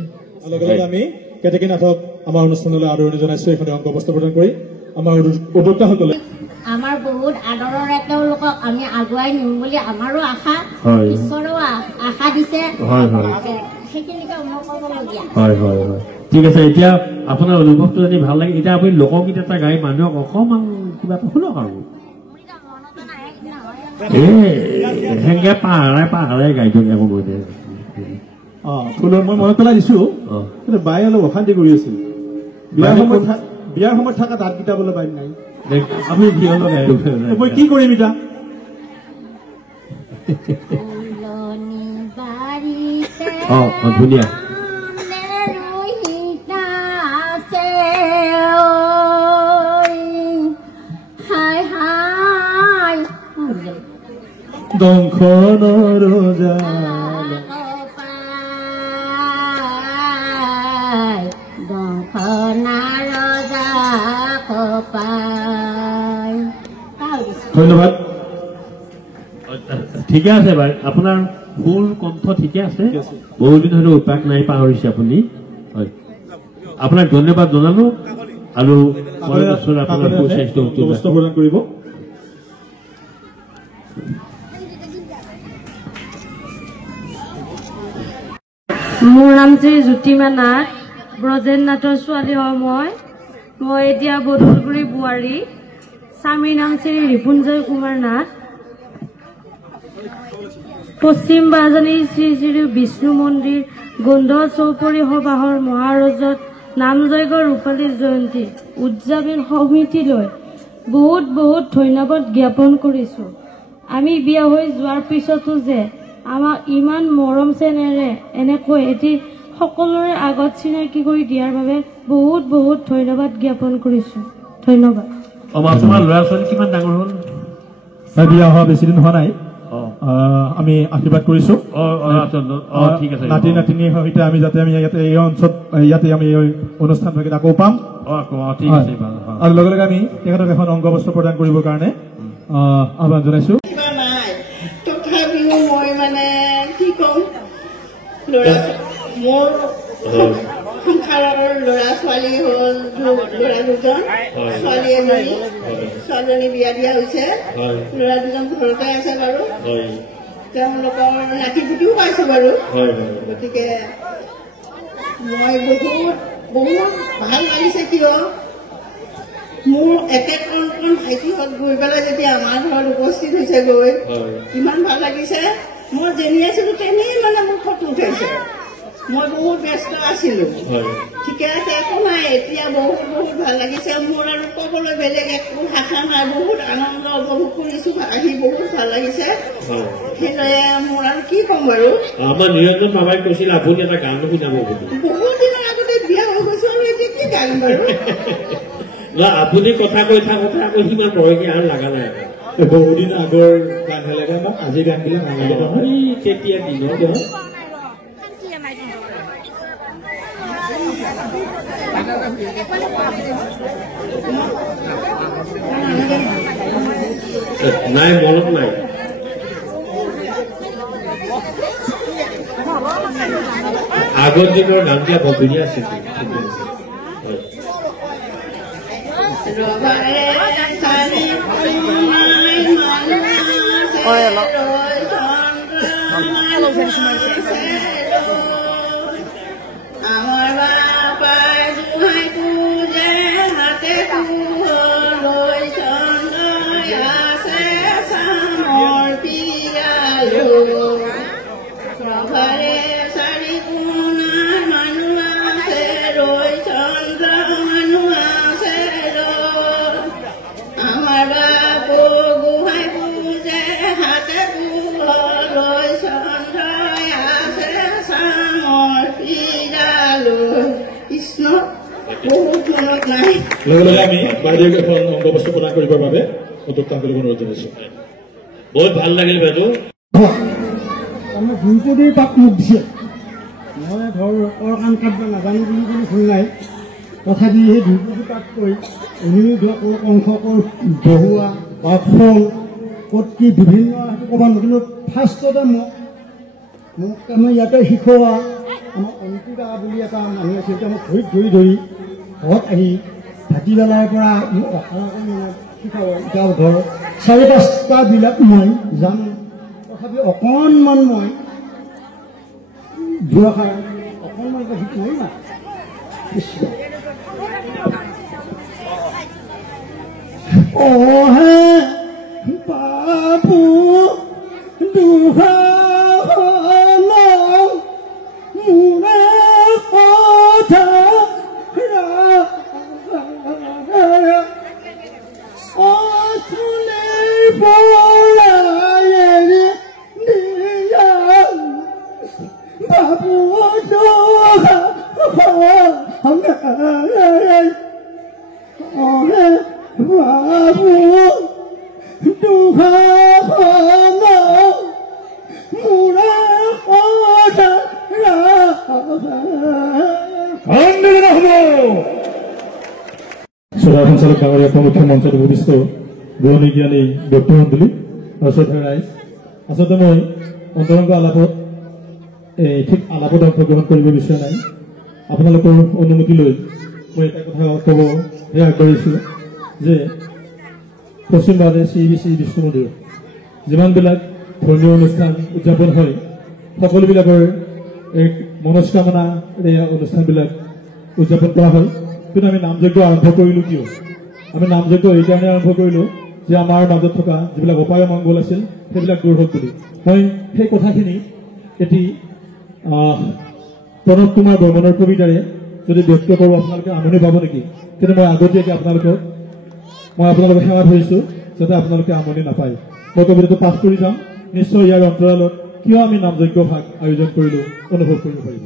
লগতে আমি কেতেকী নাথক আমাৰ অনুষ্ঠানলৈ আদৰণি জনাইছো এইখন অংক বস্ত্ৰ প্ৰদান কৰি আমাৰ উদ্যোক্তাসকলে আমাৰ বহুত আদৰৰে তেওঁলোকক আমি আগুৱাই নিম বুলি আমাৰো আশা ঈশ্বৰেও আশা দিছে সেইখিনিকে মই ক'বলগীয়া ঠিক আছে এতিয়া আপোনাৰ অনুভৱটো জানি ভাল লাগে এতিয়া আপুনি লোকগীত এটা গাই মানুহক অকণমান কিবা এটা শুনক আৰু সেনেকে পাহাৰে গাই দিয়ক একো গৈ ফুলৰ মই মনত পেলাই দিছো কিন্তু বায়ে অলপ অশান্তি কৰি আছিল বিয়াৰ সময়ত থকা দাঁতকেইটা বোলে বাই নাই আপুনি মই কি কৰিম এতিয়া ধুনীয়া দংখনৰ ধন্যবাদ ঠিকে আছে বাৰু আপোনাৰ সুৰ কণ্ঠ ঠিকে আছে বহুদিন হয়তো অভ্যাস নাই পাহৰিছে আপুনি হয় আপোনাক ধন্যবাদ জনালো আৰু আপোনাৰ সুস্বাস্থ্য ব্যৱস্থা প্ৰদান কৰিব মোৰ নাম শ্ৰী জ্যোতিমা নাথ ব্ৰজেন নাথৰ ছোৱালী হয় মই এতিয়া বদলগুৰি বোৱাৰী স্বামীৰ নাম শ্ৰী ৰিপুঞ্জয় কুমাৰ নাথ পশ্চিম বাজানী শ্ৰী শ্ৰী বিষ্ণু মন্দিৰ গোন্ধ চৌপৰী সবাহৰ মহাৰজত নামযজ্ঞ ৰূপালী জয়ন্তী উদযাপন সমিতিলৈ বহুত বহুত ধন্যবাদ জ্ঞাপন কৰিছোঁ। আমি বিয়া হৈ যোৱাৰ পিছতো যে আমাক ইমান মৰম চেনেৰে এনেকৈ এটি সকলোৰে আগত চিনাকি কৰি দিয়াৰ বাবে বহুত বহুত ধন্যবাদ জ্ঞাপন কৰিছোঁ। ধন্যবাদ। তোমাৰ ল'ৰা ছোৱালী কিমান ডাঙৰ হ'ল? বিয়া হোৱা বেছি দিন হোৱা নাই। আমি আশীৰ্বাদ কৰিছো ঠিক আছে। নাতি নাতিনীৰ সৈতে আমি যাতে আমি ইয়াতে এই অঞ্চলত ইয়াতে আমি অনুষ্ঠান ভাগিত আকৌ পাম। ঠিক আছে। আৰু লগে লগে আমি তেখেতক এখন অংগবস্ত্ৰ প্ৰদান কৰিবৰ কাৰণে আহ্বান জনাইছো। তথাপিও মই মানে কি ক'ম, মোৰ সংসাৰৰ ল'ৰা ছোৱালী হ'ল ল'ৰা দুজন, ছোৱালী এজনী, ছোৱালীজনী বিয়া দিয়া হৈছে, ল'ৰা দুজন ঘৰতে আছে বাৰু, তেওঁলোকৰ নাতি পুতিও পাইছো বাৰু। গতিকে মই বহুত ভাল লাগিছে, কিয় মোৰ একে কণ ভাইটিহঁত গৈ পেলাই যেতিয়া আমাৰ ঘৰত উপস্থিত হৈছে গৈ ইমান ভাল লাগিছে। মই যেনি আছিলো তেনেই মানে মোৰ ফটো উঠাইছে। মই বহুত ব্যস্ত আছিলো, ঠিকে আছে, একো নাই। এতিয়া বহুত ভাল লাগিছে মোৰ, আৰু ক'বলৈ বেলেগ একো ভাষা নাই। বহুত আনন্দ উপভোগ কৰিছো, আহি বহুত ভাল লাগিছে। সেইদৰে মোৰ আৰু কি ক'ম বাৰু। আমাৰ নিৰঞ্জন বাবাই কৈছিল আপুনি এটা গান শুনাব বুলি। বহুত দিনৰ আগতে বিয়া হৈ গৈছো আৰু এতিয়া কি গান বাৰু। আপুনি কথা কৈ থাকোতে আকৌ সিমান বয়সী আৰু লগা নাই। বহুদিন আগৰ গান লাগে আমাক, আজি গান বিলাক নালাগে নহয়। তেতিয়া দিনৰ নাই, মনত নাই। আগৰ দিনৰ গানবিলাক বৰ ধুনীয়া আছিল। আমাৰ বাপায় দুহাই পূজে হাতে পুহলৈ চন্দ্ৰই আছে সামৰ পিয়ালো প্ৰভাৰে চাৰি কোণাৰ মানুহ আছে ৰৈ চন্দ্ৰ মানুহ আছে আমাৰ বাপু গোহাই পূজে হাতে পুহলৈ চন্দ্ৰই আছে সামৰ পিয়ালো। কৃষ্ণ বহুত মনত নাই। লগে লগে আমি বাইদেউক এখন অংগবস্ত্ৰ প্ৰদান কৰিবৰ বাবে উদ্যোক্তা অনুৰোধ জনাইছো। বহুত ভাল লাগিল বাইদেউ। আমাৰ দুইপদী তাক মোক দিছে। মই ধৰ কাম কাটব নাজানো বুলি কোনো ভুল নাই, তথাপি সেই দুইপদী তাক কৈ এনেও ধৰক কংস বহুৱা বা ফল ক'ত কি বিভিন্ন ক'ব কিন্তু ফাৰ্ষ্টতে মোক আমি ইয়াতে শিকোৱা আমাৰ অন্তিকা বুলি এটা মানুহ আছিল, তেওঁ ভৰিত ধৰি ঘৰত আহি ভাটিবেলাৰ পৰা মোক শিকাব। এতিয়া ধৰ 4-5টা বিলাক মই জানো, তথাপি অকণমান মই দুআষাৰ অকণমান শিক নাই না। অহে বাবু দুহা মোৰে কথা বাবু সভা সঞ্চালক ডাঙৰীয়া মুখ্য মঞ্চত উপবিষ্ট বুৱনী জ্ঞানী ব্যক্তিমণ্ডলী আৰু শ্ৰদ্ধা ৰাইজ, আচলতে মই অন্তৰংগ আলাপত ঠিক আলাপত অংশগ্ৰহণ কৰিব বিচৰা নাই। আপোনালোকৰ অনুমতি লৈ মই এটা কথা ক'ব আগবাঢ়িছোঁ যে পশ্চিম বাংলাদেশ CBC বিষ্ণু মন্দিৰত যিমানবিলাক ধৰ্মীয় অনুষ্ঠান উদযাপন হয়, সকলোবিলাকৰ এক মনস্কামনাৰে অনুষ্ঠানবিলাক উদযাপন কৰা হয়। কিন্তু আমি নামযজ্ঞ আৰম্ভ কৰিলোঁ কিয়? আমি নামযজ্ঞ এইকাৰণে আৰম্ভ কৰিলোঁ যে আমাৰ মাজত থকা যিবিলাক অপায় মংগল আছিল সেইবিলাক দূৰ হওক বুলি। মই সেই কথাখিনি এটি প্ৰণৱ কুমাৰ বৰ্মনৰ কবিতাৰে যদি ব্যক্ত কৰোঁ আপোনালোকে আমনি পাব নেকি? কিন্তু মই আগতীয়াকৈ মই আপোনালোকক সেৱা ধৰিছোঁ যাতে আপোনালোকে আমনি নাপায়। মই কবিতাটো পাঠ কৰি যাম, নিশ্চয় ইয়াৰ অন্তৰালত কিয় আমি নামযজ্ঞ ভাগ আয়োজন কৰিলোঁ অনুভৱ কৰিব পাৰিব।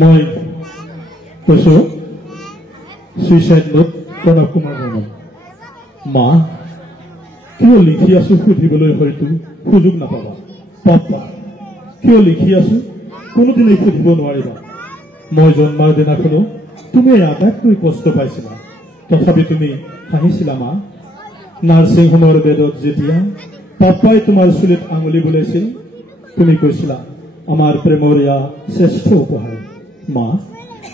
মই কৈছোঁ ছুইচাইড নোট প্ৰণৱ কুমাৰ বৰ্মন। মা, কিয় লিখি আছো সুধিবলৈ হয়তো সুযোগ নাপাবা। পাপা, কিয় লিখি আছো কোনোদিনেই সুধিব নোৱাৰিবা। মই জন্মাৰ দিনাখনো তুমি আটাইতকৈ কষ্ট পাইছিলা, তথাপি তুমি হাঁহিছিলা। মা, নাৰ্ছিং হোমৰ বেদত যেতিয়া পাপাই তোমাৰ চুলিত আঙুলি বুলাইছিল, তুমি কৈছিলা আমাৰ প্ৰেমৰ এয়া শ্ৰেষ্ঠ উপহাৰ। মা,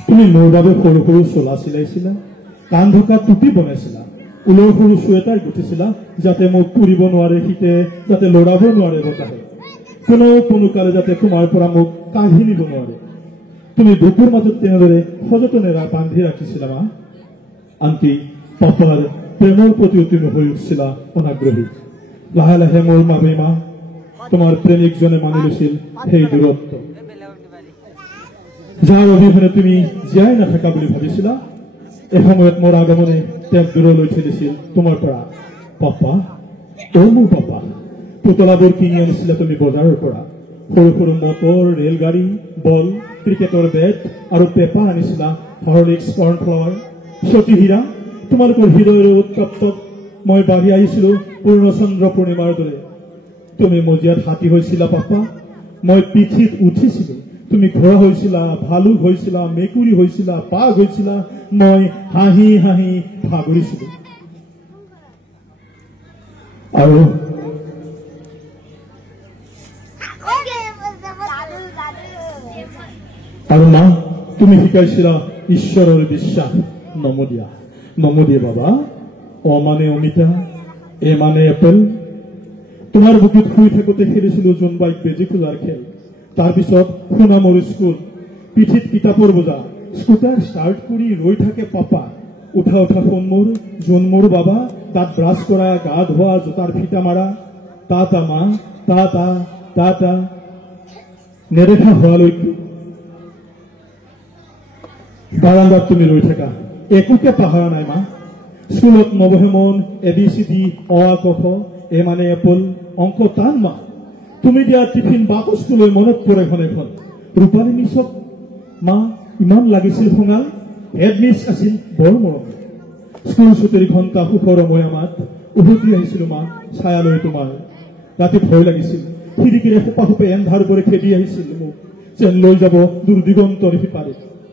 তুমি মোৰ বাবে সৰু সৰু চোলা চিলাইছিলা, কাণ ঢকা টুপি বনাইছিলা, ঊলৰ সৰু চুৱেটাৰ গুঠিছিলা যাতে মোক পুৰিব নোৱাৰে শীতে, যাতে লৰাব নোৱাৰে বতাহে, কোনো কালে যাতে তোমাৰ পৰা মোক কাঢ়ি নিব নোৱাৰে। তুমি বুকুৰ মাজত তেনেদৰে সযতনেৰে বান্ধি ৰাখিছিলা। মা, আনকি পাপাৰ প্ৰেমৰ প্ৰতিও তুমি হৈ উঠিছিলা অনাগ্ৰহী। লাহে লাহে মোৰ বাবে মা তোমাৰ প্ৰেমিকজনে মানি লৈছিল সেই দূৰত্ব, যাৰ অবিহনে তুমি জীয়াই নাথাকা বুলি ভাবিছিলা। এসময়ত মোৰ আগমনে তেওঁক দূৰলৈ ঠেলিছিল তোমাৰ পৰা। পাপা, মোৰ পাপা, পুতলাবোৰ কিনি আনিছিলা তুমি বজাৰৰ পৰা। সৰু সৰু মটৰ, ৰেলগাড়ী, বল, ক্ৰিকেটৰ বেট আৰু পেপাৰ আনিছিলা, হৰলিক্স, কৰ্ণফ্লাৱাৰ, সতী হীৰা। তোমালোকৰ হৃদয়ৰ উৎকপ্তত মই বাঢ়ি আহিছিলো পূৰ্ণচন্দ্ৰ পূৰ্ণিমাৰ দৰে। তুমি মজিয়াত হাতী হৈছিলা পাপা, মই পিঠিত উঠিছিলো। তুমি ঘোঁৰা হৈছিলা, ভালুক হৈছিলা, মেকুৰী হৈছিলা, বাঘ হৈছিলা। মই হাঁহি হাঁহি ভাগৰিছিলো। আৰু মা, তুমি শিকাইছিলা ঈশ্বৰৰ বিশ্বাস। নমদিয়া বাবা, অ মানে অমিতা, এ মানে এপেল। তোমাৰ বুকুত শুই থাকোতে খেলিছিলো জোনবাইক বেজি খোজাৰ খেল। তাৰপিছত সোণামৰ স্কুল, পিঠিত কিতাপৰ বোজা, স্কুটাৰ ষ্টাৰ্ট কৰি ৰৈ থাকে পাপা। উঠা ফোন মোৰ, জোন মোৰ বাবা, তাত ব্ৰাছ কৰা, গা ধোৱা, জোতাৰ ফিটা মাৰা। টা মা, টা নেদেখা হোৱালৈকে বাৰান্দাত তুমি ৰৈ থাকা, একোকে পাহৰা নাই মা। স্কুলত নবহে মন, ABCD, অ আ ক খ, এ মানে এপল, অংক টান মা। তুমি দিয়া টিফিন বাকচটোলৈ মনত পৰে এখন এখন। ৰূপালী মিছত মা ইমান লাগিছিল খঙাল, হেডমিছ আছিল বৰ মৰম। স্কুল ছুটিৰ ঘণ্টা সুখৰ ময়ামাত উভতি আহিছিলো মা ছায়ালৈ তোমাৰ। ৰাতি ভয় লাগিছিল, খিৰিকীৰে সোপে এন্ধাৰ কৰি খেদি আহিছিল মোক, যেন লৈ যাব দূৰদিগন্তৰ সিপাৰে।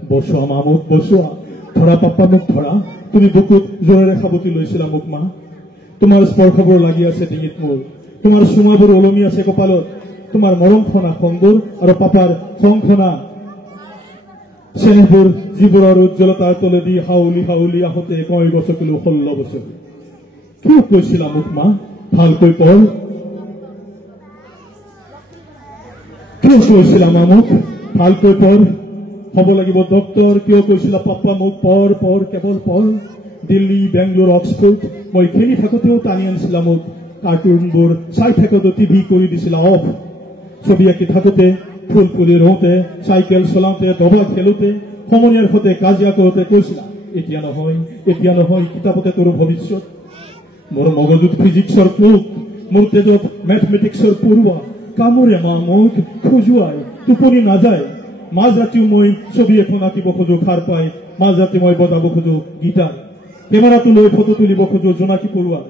বচোৱা মা মোক, বচোৱা। ধৰা পাপা মোক ধৰা। তুমি বুকুত জোৰেৰে সাবতি লৈছিলা মোক মা। তোমাৰ স্পৰ্শবোৰ লাগি আছে ডিঙিত মোৰ, তোমাৰ চুমাবোৰ ওলমি আছে কপালত। তোমাৰ মৰম খনা খংবোৰ আৰু পাপাৰ খংখনা চেনেহবোৰ, যিবোৰৰ উজ্জ্বলতাৰ তলেদি হাউলি হাউলি আহোঁতে কই গছকিলো 16 বছৰ। কিয় কৈছিলা মোক মা ভালকৈ পঢ়? কিয় কৈছিলা মা মোক ভালকৈ পঢ়? হ'ব লাগিব ডক্তৰ। কিয় কৈছিলা পাপা মোক পঢ়, কেৱল পঢ়? দিল্লী, বেংগলোৰ, অক্সফোৰ্ড মই খেলি থাকোঁতেও টানি আনিছিলা মোক। কাৰ্টুনবোৰ চাই থাকোঁতে টিভি কৰি দিছিলা অফ। ছবি আঁকি থাকোঁতে, ফুল পুলি ৰোওঁতে, চাইকেল চলাওঁতে, দবা খেলোঁতে, সমনীয়াৰ সৈতে কাজিয়া কৰোঁতে কৈছিলা এতিয়া নহয়, কিতাপতে তোৰ ভৱিষ্যত। মোৰ মগজুত ফিজিক্সৰ ক্লোক, মোৰ তেজত মেথমেটিক্সৰ পৰুৱা। কামোৰে মা মোক খজুৱাই, টোপনি নাযায়। মাজৰাতিও মই ছবি এখন আঁকিব খোজো সাৰ পাই, মাজৰাতি মই বজাব খোজো গীটাৰ, কেমেৰাটো লৈ ফটো তুলিব খোজো জোনাকী পৰুৱা।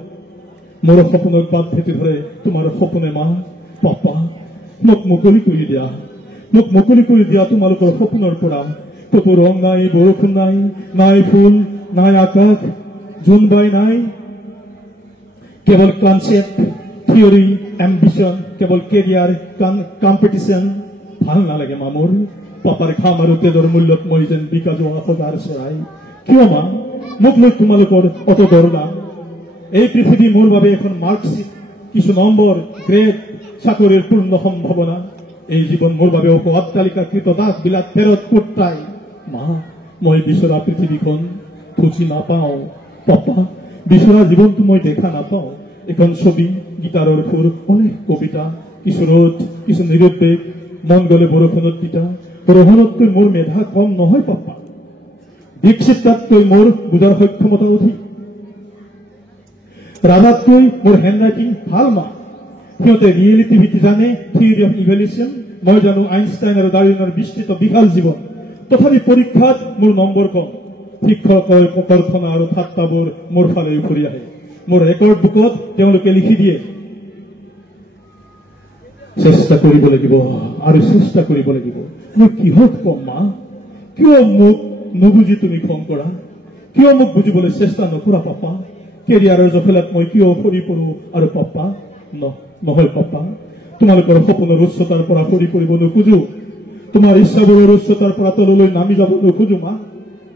মোৰ সপোনত বাট ভেটি ধৰে তোমাৰ সপোনে মা। পাপা, মোক মুকলি কৰি দিয়া তোমালোকৰ সপোনৰ পৰা। ক'তো ৰং নাই, বৰষুণ নাই ফুল, নাই আকাশ, জোনবাই নাই। কেৱল কনচেপ্ট, থিয়ৰী, এম্বিশন, কেৱল কেৰিয়াৰ, কম্পিটিশ্যন। ভাল নালাগে মা মোৰ। পাপাৰ ঘাম আৰু তেজৰ মূল্যত মই যেন বিকা যোৱা সজাৰ চৰাই। কিয় মা মোক লৈ তোমালোকৰ অত দৰদা? এই পৃথিৱী মোৰ বাবে এখন মাৰ্কশ্বিট, কিছু নম্বৰ, গ্ৰেড, চাকৰিৰ পূৰ্ণ সম্ভাৱনা। এই জীৱন মোৰ বাবে অট্টালিকাকৃত দাস বিলাক ফেৰত কুট্টাই। মা, মই বিচৰা পৃথিৱীখন খুঁজি নাপাওঁ। পাপা, বিচৰা জীৱনটো মই দেখা নাপাওঁ। এখন ছবি, গীটাৰৰ সুৰ, অনেক কবিতা, কিছু ৰোধ, কিছু নিৰুদ্বেগ, মন গলে বৰষুণত তিতা ৰহনতকৈ মোৰ মেধা কম নহয় পাপা দীক্ষিতাতকৈ মোৰ বুজাৰ সক্ষমতা অধিক ৰাধাতকৈ মোৰ হেণ্ড ৰাইটিং ভাল মা সিহঁতে ৰিয়েলিটিভিটি জানে থিয়ৰি অফ ইভেলিউশ্যন মই জানো আইনষ্টাইন আৰু ডাৰ্উইনৰ বিস্তৃত বিশাল জীৱন তথাপি পৰীক্ষাত মোৰ নম্বৰ কম শিক্ষকৰ কৰ্তনা আৰু ঠাট্টাবোৰ মোৰ ফালে উফৰি আহে মোৰ ৰেকৰ্ড বুকত তেওঁলোকে লিখি দিয়ে চেষ্টা কৰিব লাগিব আৰু চেষ্টা কৰিব লাগিব মই কিহত কম মা কিয় মোক নুবুজি তুমি খং কৰা কিয় মোক বুজিবলৈ চেষ্টা নকৰা পাপা কেৰিয়াৰৰ জফেলাত মই কিয় সৰি পৰো আৰু পাপা নহয় পাপা তোমালোকৰ সপোনৰ উচ্চতাৰ পৰা সৰি পৰিব নোখোজো তোমাৰ ইচ্ছাবোৰৰ উচ্চতাৰ পৰা তললৈ নামি যাব নোখোজো মা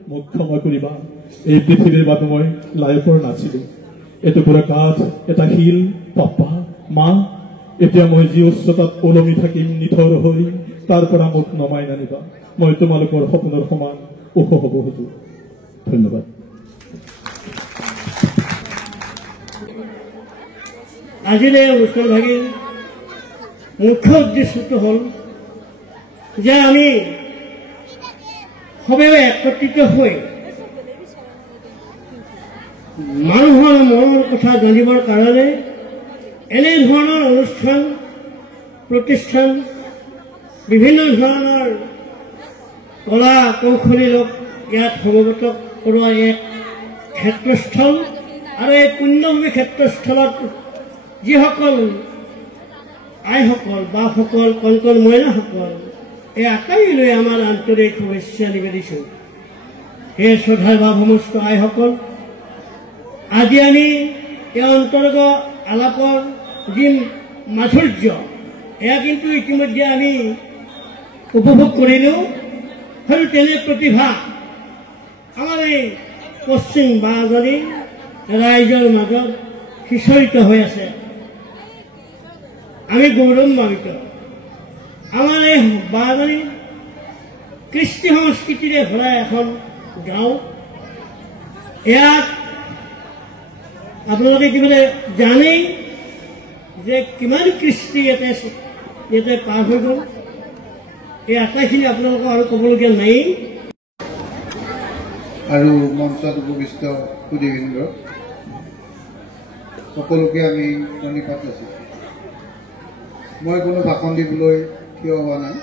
মোক ক্ষমা কৰিবা এই পৃথিৱীৰ বাবে মই লাইফৰ নাছিলো এটুকুৰা কাঠ এটা শিল পাপা মা এতিয়া মই যি উচ্চতাত ওলমি থাকিম নিথৰ হৈ তাৰ পৰা মোক নমাই নানিবা মই তোমালোকৰ সপোনৰ সমান ওখ হ'ব খোজো ধন্যবাদ আজিলৈ অনুষ্ঠান ভাগিৰ মুখ্য উদ্দেশ্যটো হ'ল যে আমি সবেই একত্ৰিত হৈ মানুহৰ মনৰ কথা জানিবৰ কাৰণে এনেধৰণৰ অনুষ্ঠান প্ৰতিষ্ঠান বিভিন্ন ধৰণৰ কলা কৌশলী লোক ইয়াত সমবেত কৰোৱা এক ক্ষেত্ৰস্থল আৰু এই পুণ্যভূমি ক্ষেত্ৰস্থলত যিসকল আইসকল বাসকল কণ মহিলাসকল এই আটাইলৈ আমাৰ আন্তৰিক শুভেচ্ছা নিবেদিছোঁ হে শ্ৰদ্ধাৰ বা সমস্ত আইসকল আজি আমি এই অন্তৰ্গত আলাপৰ যি মাধুৰ্য এয়া কিন্তু ইতিমধ্যে আমি উপভোগ কৰিলোঁ আৰু তেনে প্ৰতিভা আমাৰ এই পশ্চিম বাজনী ৰাইজৰ মাজত সিঁচৰিত হৈ আছে আমি গৌৰৱান্বিত আমাৰ এই বাজনী কৃষ্টি সংস্কৃতিৰে ভৰা এখন গাঁও ইয়াত আপোনালোকে ইতিমধ্যে জানেই যে কিমান কৃষ্টি ইয়াতে পাৰ হৈ গ'ল এই আটাইখিনি আপোনালোকক আৰু ক'বলগীয়া নাই আৰু মঞ্চত উপবিষ্ট সুধীবৃন্দ সকলোকে আমি ধন্যবাদ দিছোঁ মই কোনো ভাষণ দিবলৈ থিয় হোৱা নাই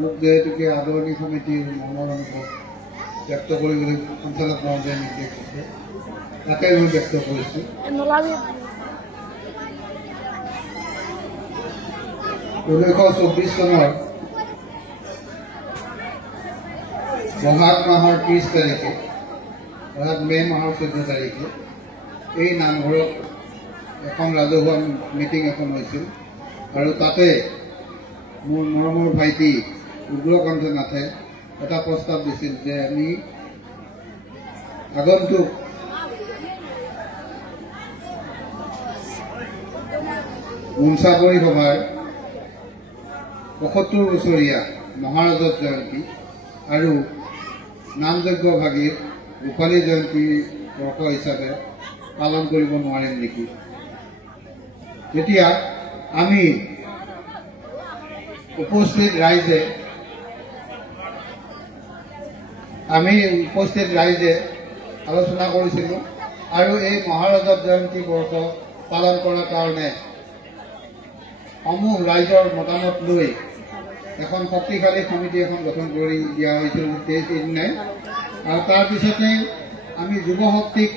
মোক যিহেতুকে আদৰণি সমিতিৰ মনৰ অনুভৱ ব্যক্ত কৰিবলৈ সঞ্চালক মহোদয়ে নিৰ্দেশ দিছে তাকে মই ব্যক্ত কৰিছোঁ 1924 চনৰ বহাগ মাহৰ 30 তাৰিখে অৰ্থাৎ মে মাহৰ 14 তাৰিখে এই নামঘৰত এখন ৰাজহুৱা মিটিং এখন হৈছিল আৰু তাতে মোৰ মৰমৰ ভাইটি উগ্ৰকান্ত নাথে এটা প্ৰস্তাৱ দিছিল যে আমি আগন্তুক মুঞ্চাপৰি সভাৰ ৭৫ বছৰীয়া মহাৰাজত জয়ন্তী আৰু নামযজ্ঞ ভাগিৰ ৰূপালী জয়ন্তী বৰ্ষ হিচাপে পালন কৰিব নোৱাৰিম নেকি তেতিয়া আমি উপস্থিত ৰাইজে আলোচনা কৰিছিলোঁ আৰু এই মহাৰাজত জয়ন্তী বৰ্ষ পালন কৰাৰ কাৰণে সমূহ ৰাইজৰ মতামত লৈ এখন শক্তিশালী সমিতি এখন গঠন কৰি দিয়া হৈছিল সেইদিনাই আৰু তাৰপিছতে আমি যুৱ শক্তিক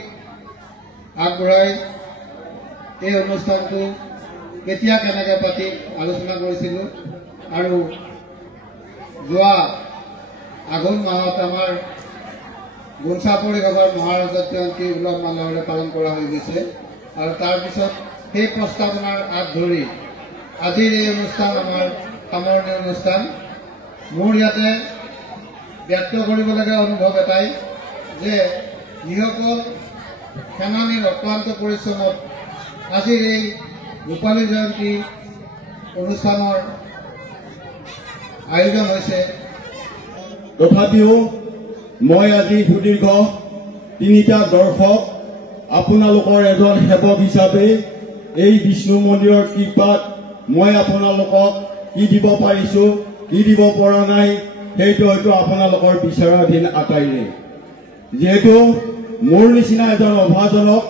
আগবঢ়াই এই অনুষ্ঠানটো কেতিয়া কেনেকৈ পাতি আলোচনা কৰিছিলোঁ আৰু যোৱা আঘোণ মাহত আমাৰ গুঞ্চাপৰি সভাৰ মহাৰাজত জয়ন্তী উলহ মালহেৰে পালন কৰা হৈ গৈছে আৰু তাৰপিছত সেই প্ৰস্তাৱনাৰ আঁত ধৰি আজিৰ এই অনুষ্ঠান আমাৰ সামৰণি অনুষ্ঠান মোৰ ইয়াতে ব্যক্ত কৰিবলগীয়া অনুভৱ এটাই যে যিসকল সেনানীৰ অক্লান্ত পৰিশ্ৰমত আজিৰ এই ৰূপালী জয়ন্তী অনুষ্ঠানৰ আয়োজন হৈছে তথাপিও মই আজি সুদীৰ্ঘ 3টা দৰ্শক আপোনালোকৰ এজন সেৱক হিচাপে এই বিষ্ণু মন্দিৰৰ কৃপাত মই আপোনালোকক কি দিব পাৰিছো কি দিব পৰা নাই সেইটো হয়তো আপোনালোকৰ বিচাৰাধীন আটাইৰে। যিহেতু মোৰ নিচিনা এজন অভাজনক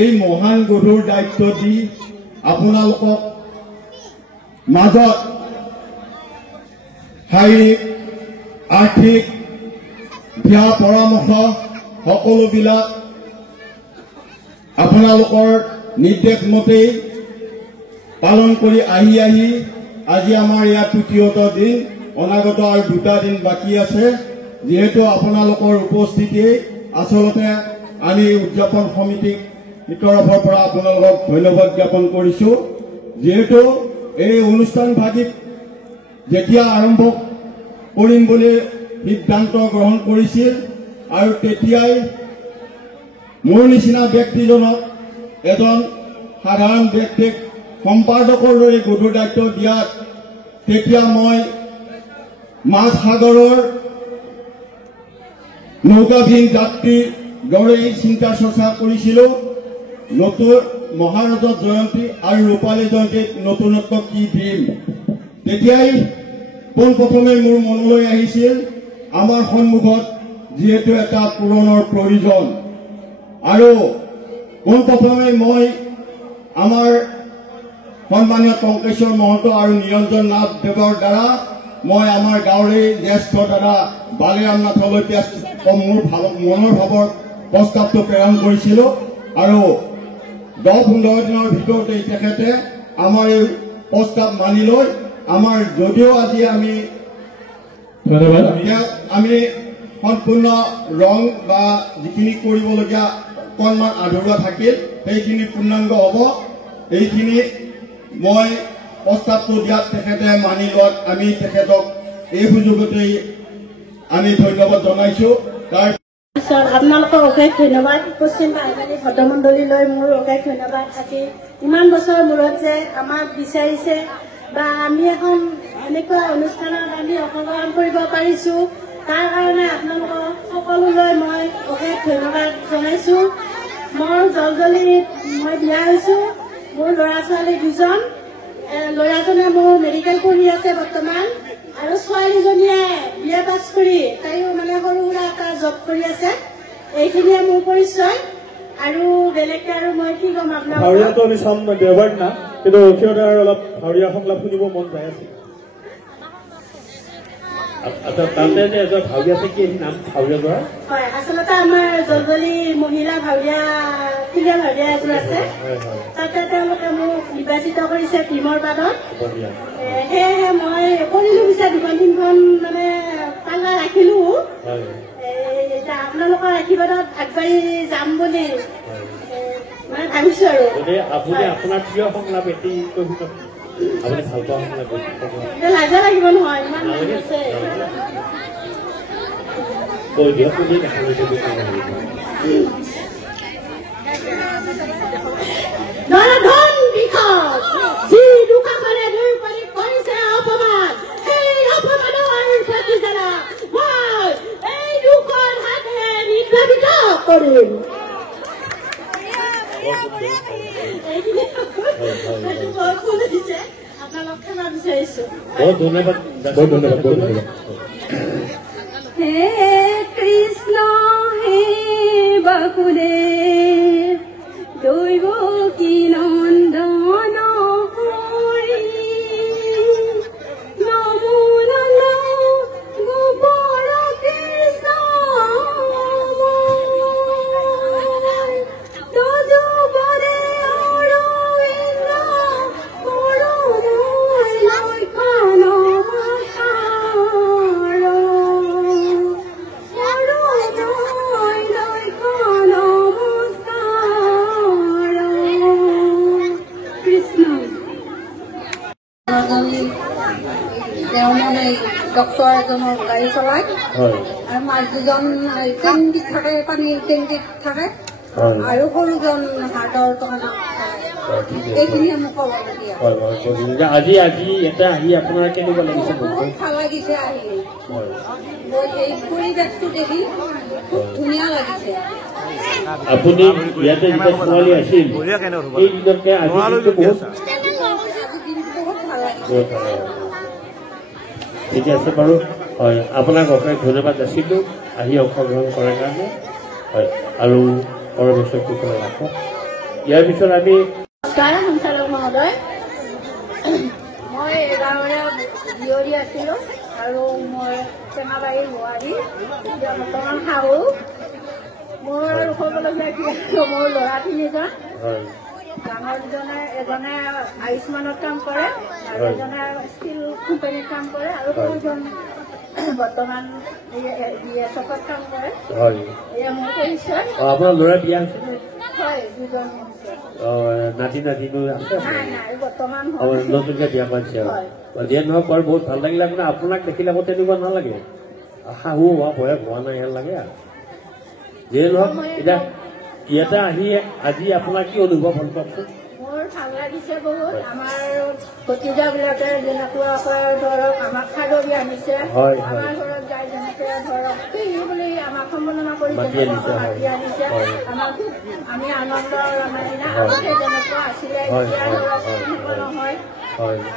এই মহান গধুৰ দায়িত্ব দি আপোনালোকক মাজত শাৰীৰিক আৰ্থিক দিহা পৰামৰ্শ সকলোবিলাক আপোনালোকৰ নিৰ্দেশ মতেই পালন কৰি আহি আজি আমাৰ ইয়াত তৃতীয়টো দিন, অনাগত আৰু 2টা দিন বাকী আছে। যিহেতু আপোনালোকৰ উপস্থিতিয়ে আচলতে আমি উদযাপন সমিতিৰ তৰফৰ পৰা আপোনালোকক ধন্যবাদ জ্ঞাপন কৰিছো। যিহেতু এই অনুষ্ঠানভাগিত যেতিয়া আৰম্ভ কৰিম বুলি সিদ্ধান্ত গ্ৰহণ কৰিছিল আৰু তেতিয়াই মোৰ নিচিনা ব্যক্তিজনক এজন সাধাৰণ ব্যক্তিক সম্পাদকৰ দৰে গধুৰ দায়িত্ব দিয়াত তেতিয়া মই মাছ সাগৰৰ নৌকাবিহীন যাত্ৰীৰ দৰেই চিন্তা চৰ্চা কৰিছিলো। নতুন মহাৰজত জয়ন্তী আৰু ৰূপালী জয়ন্তীত নতুনত্ব কি দিম। তেতিয়াই পোনপ্ৰথমে মোৰ মনলৈ আহিছিল আমাৰ সন্মুখত যিহেতু এটা পূৰণৰ প্ৰয়োজন, আৰু পোনপ্ৰথমে মই আমাৰ সন্মানীয় টংকেশ্বৰ মহন্ত আৰু নিৰঞ্জন নাথ দেৱৰ দ্বাৰা মই আমাৰ গাঁৱৰে জ্যেষ্ঠ দাদা বালিৰাম নাথলৈ মোৰ মনৰ ভাৱৰ প্ৰস্তাৱটো প্ৰেৰণ কৰিছিলো, আৰু 10-15 দিনৰ ভিতৰতে তেখেতে আমাৰ এই প্ৰস্তাৱ মানি লৈ আমাৰ যদিও আজি আমি সম্পূৰ্ণ ৰং বা যিখিনি কৰিবলগীয়া অকণমান আধৰুৱা থাকিল সেইখিনি পূৰ্ণাংগ হ'ব। এইখিনি মই প্ৰস্তাৱটো দিয়াত তেখেতে মানি লোৱাত আমি তেখেতক এই সুযোগতেই আমি ধন্যবাদ জনাইছো। আপোনালোকক অশেষ ধন্যবাদ। পশ্চিম বাহিনী ভদ্ৰমণ্ডলীলৈ মোৰ অশেষ ধন্যবাদ। আজি ইমান বছৰ মূৰত যে আমাক বিচাৰিছে বা আমি এখন এনেকুৱা অনুষ্ঠানত আমি অংশগ্ৰহণ কৰিব পাৰিছো, তাৰ কাৰণে আপোনালোকক সকলোলৈ মই অশেষ ধন্যবাদ জনাইছো। মোৰ জলজলিত মই বিয়া হৈছো, মোৰ ল'ৰা ছোৱালী 2জন। ল'ৰাজনে মোৰ মেডিকেল পঢ়ি আছে বৰ্তমান, আৰু ছোৱালীজনীয়ে বিএ পাছ কৰি তাইও মানে সৰু সুৰা এটা জব কৰি আছে। এইখিনিয়ে মোৰ পৰিচয়, আৰু বেলেগকে আৰু মই কি ক'ম আপোনাক। ভাওৰীয়াটো আমি চাম দেওবাৰ দিনা, কিন্তু সিহঁতৰ অলপ ভাওৰীয়া সংলাপ শুনিব মন যায় আছে। আচ্ছা, তাতে যে এজন ভাওৰীয়া আছে, কি নাম ভাওৰীয়া যোৱা? হয়, আচলতে আমাৰ জলজলি মহিলা ভাওৰীয়া ক্ৰীড়া ভাওৰীয়া এজন আছে, তাতে তেওঁলোকে মোক নিৰ্বাচিত কৰিছে ভীমৰ পাদত। সেয়েহে মই কৰিলো পিছে 2-3খন মানে পাল্লা ৰাখিলো। আপোনালোকৰ আশীৰ্বাদত আগবাঢ়ি যাম বুলি মানে ভাবিছো। আৰু আপুনি আপোনাৰ প্ৰিয় সংলাপ এটি আপুনি ভাল পোৱা সংলাপ লাজা লাগিব নহয়, ইমান আছে কৈ দিয়ক। নৰধন বিষদ যি দুখাখনে দূৰ কৰি কৰিছে অপমান, সেই অপমানৰ প্ৰতিজনা মই এই দুখন হাতে নিৰ্বাচিত কৰিম। আপোনালোক ক্ষমা বিচাৰিছো। বহুত ধন্যবাদ, বহুত ধন্যবাদ, বহুত ধন্যবাদ। হে কৃষ্ণ হে বাসুদেৱ দৈব কি নন্দন হৰি নমো নমো গোপৰ কৃষ্ণ তজুবৰে অৰবিন্দ কৰুণাই লক্ষণ তেওঁ মানে ডক্টৰ এজনৰ গাড়ী চলায়, আৰু মাছ 2জন টেংকিত থাকে, পানীৰ টেংকিত থাকে, আৰু সৰুজন হাৰ্টৰ দোকানত থাকে। এইখিনিয়ে মোক ক'বলগীয়া। আজি এটা আহি আপোনাৰ কেনেকুৱা লাগিছে? বহুত ভাল লাগিছে আহি, এই পৰিৱেশটো দেখি খুব ধুনীয়া লাগিছে। আপুনি ইয়াতে যেতিয়া ছোৱালী আছিল এই দিনতকে আজি দিনটো বহুত ভাল লাগিছে। ঠিক আছে বাৰু হয় আপোনাক অশেষ ধন্যবাদ যাচিলোঁ আহি অংশগ্ৰহণ কৰাৰ কাৰণে হয় আৰু পৰৱৰ্তী কুশলে ৰাখক ইয়াৰ পিছত আমি নমস্কাৰ সঞ্চালক মহোদয় মই গাঁৱৰে জীয়ৰী আছিলোঁ আৰু মই টেঙাবাৰীৰ বোৱাৰী এতিয়া বৰ্তমান শাহু মোৰ আৰু ক'বলগীয়া কি মোৰ ল'ৰা তিনিজন ডাঙৰজনে এজনে আয়ুষ্মানত কাম কৰে আৰু এজনে ষ্টীল কোম্পানীত কাম কৰে আৰু দুজন বৰ্তমান BSFত কাম কৰে এয়া মোৰ পৰিচয় আপোনাৰ ল'ৰা বিয়া হৈছে হয় দুজন নাতি নাতিনো আছে নাই বৰ্তমান নতুনকৈ বিয়া পাইছে দিয়া নহওক বাৰু বহুত ভাল লাগিলে আপোনাৰ আপোনাক দেখিলে আকৌ তেনেকুৱা নালাগে শাহু হোৱা বয়স হোৱা নাই হেন লাগে যিয়ে নহওক এতিয়া ইয়াতে আহি আজি আপোনাৰ কি অনুভৱ হ'ল কওকচোন মোৰ ভাল লাগিছে বহুত আমাৰ ভতিজাবিলাকে যেনেকুৱা ধৰক আমাক খাদৰি আনিছে আমাৰ ঘৰত যাই যেনেকে ধৰক পেহী বুলি আমাক সম্বোধনা কৰি মাতি আনিছে আমাক আমি আনন্দৰ দিনা আগতে যেনেকুৱা আছিলে এতিয়া ধৰক এনেকুৱা নহয়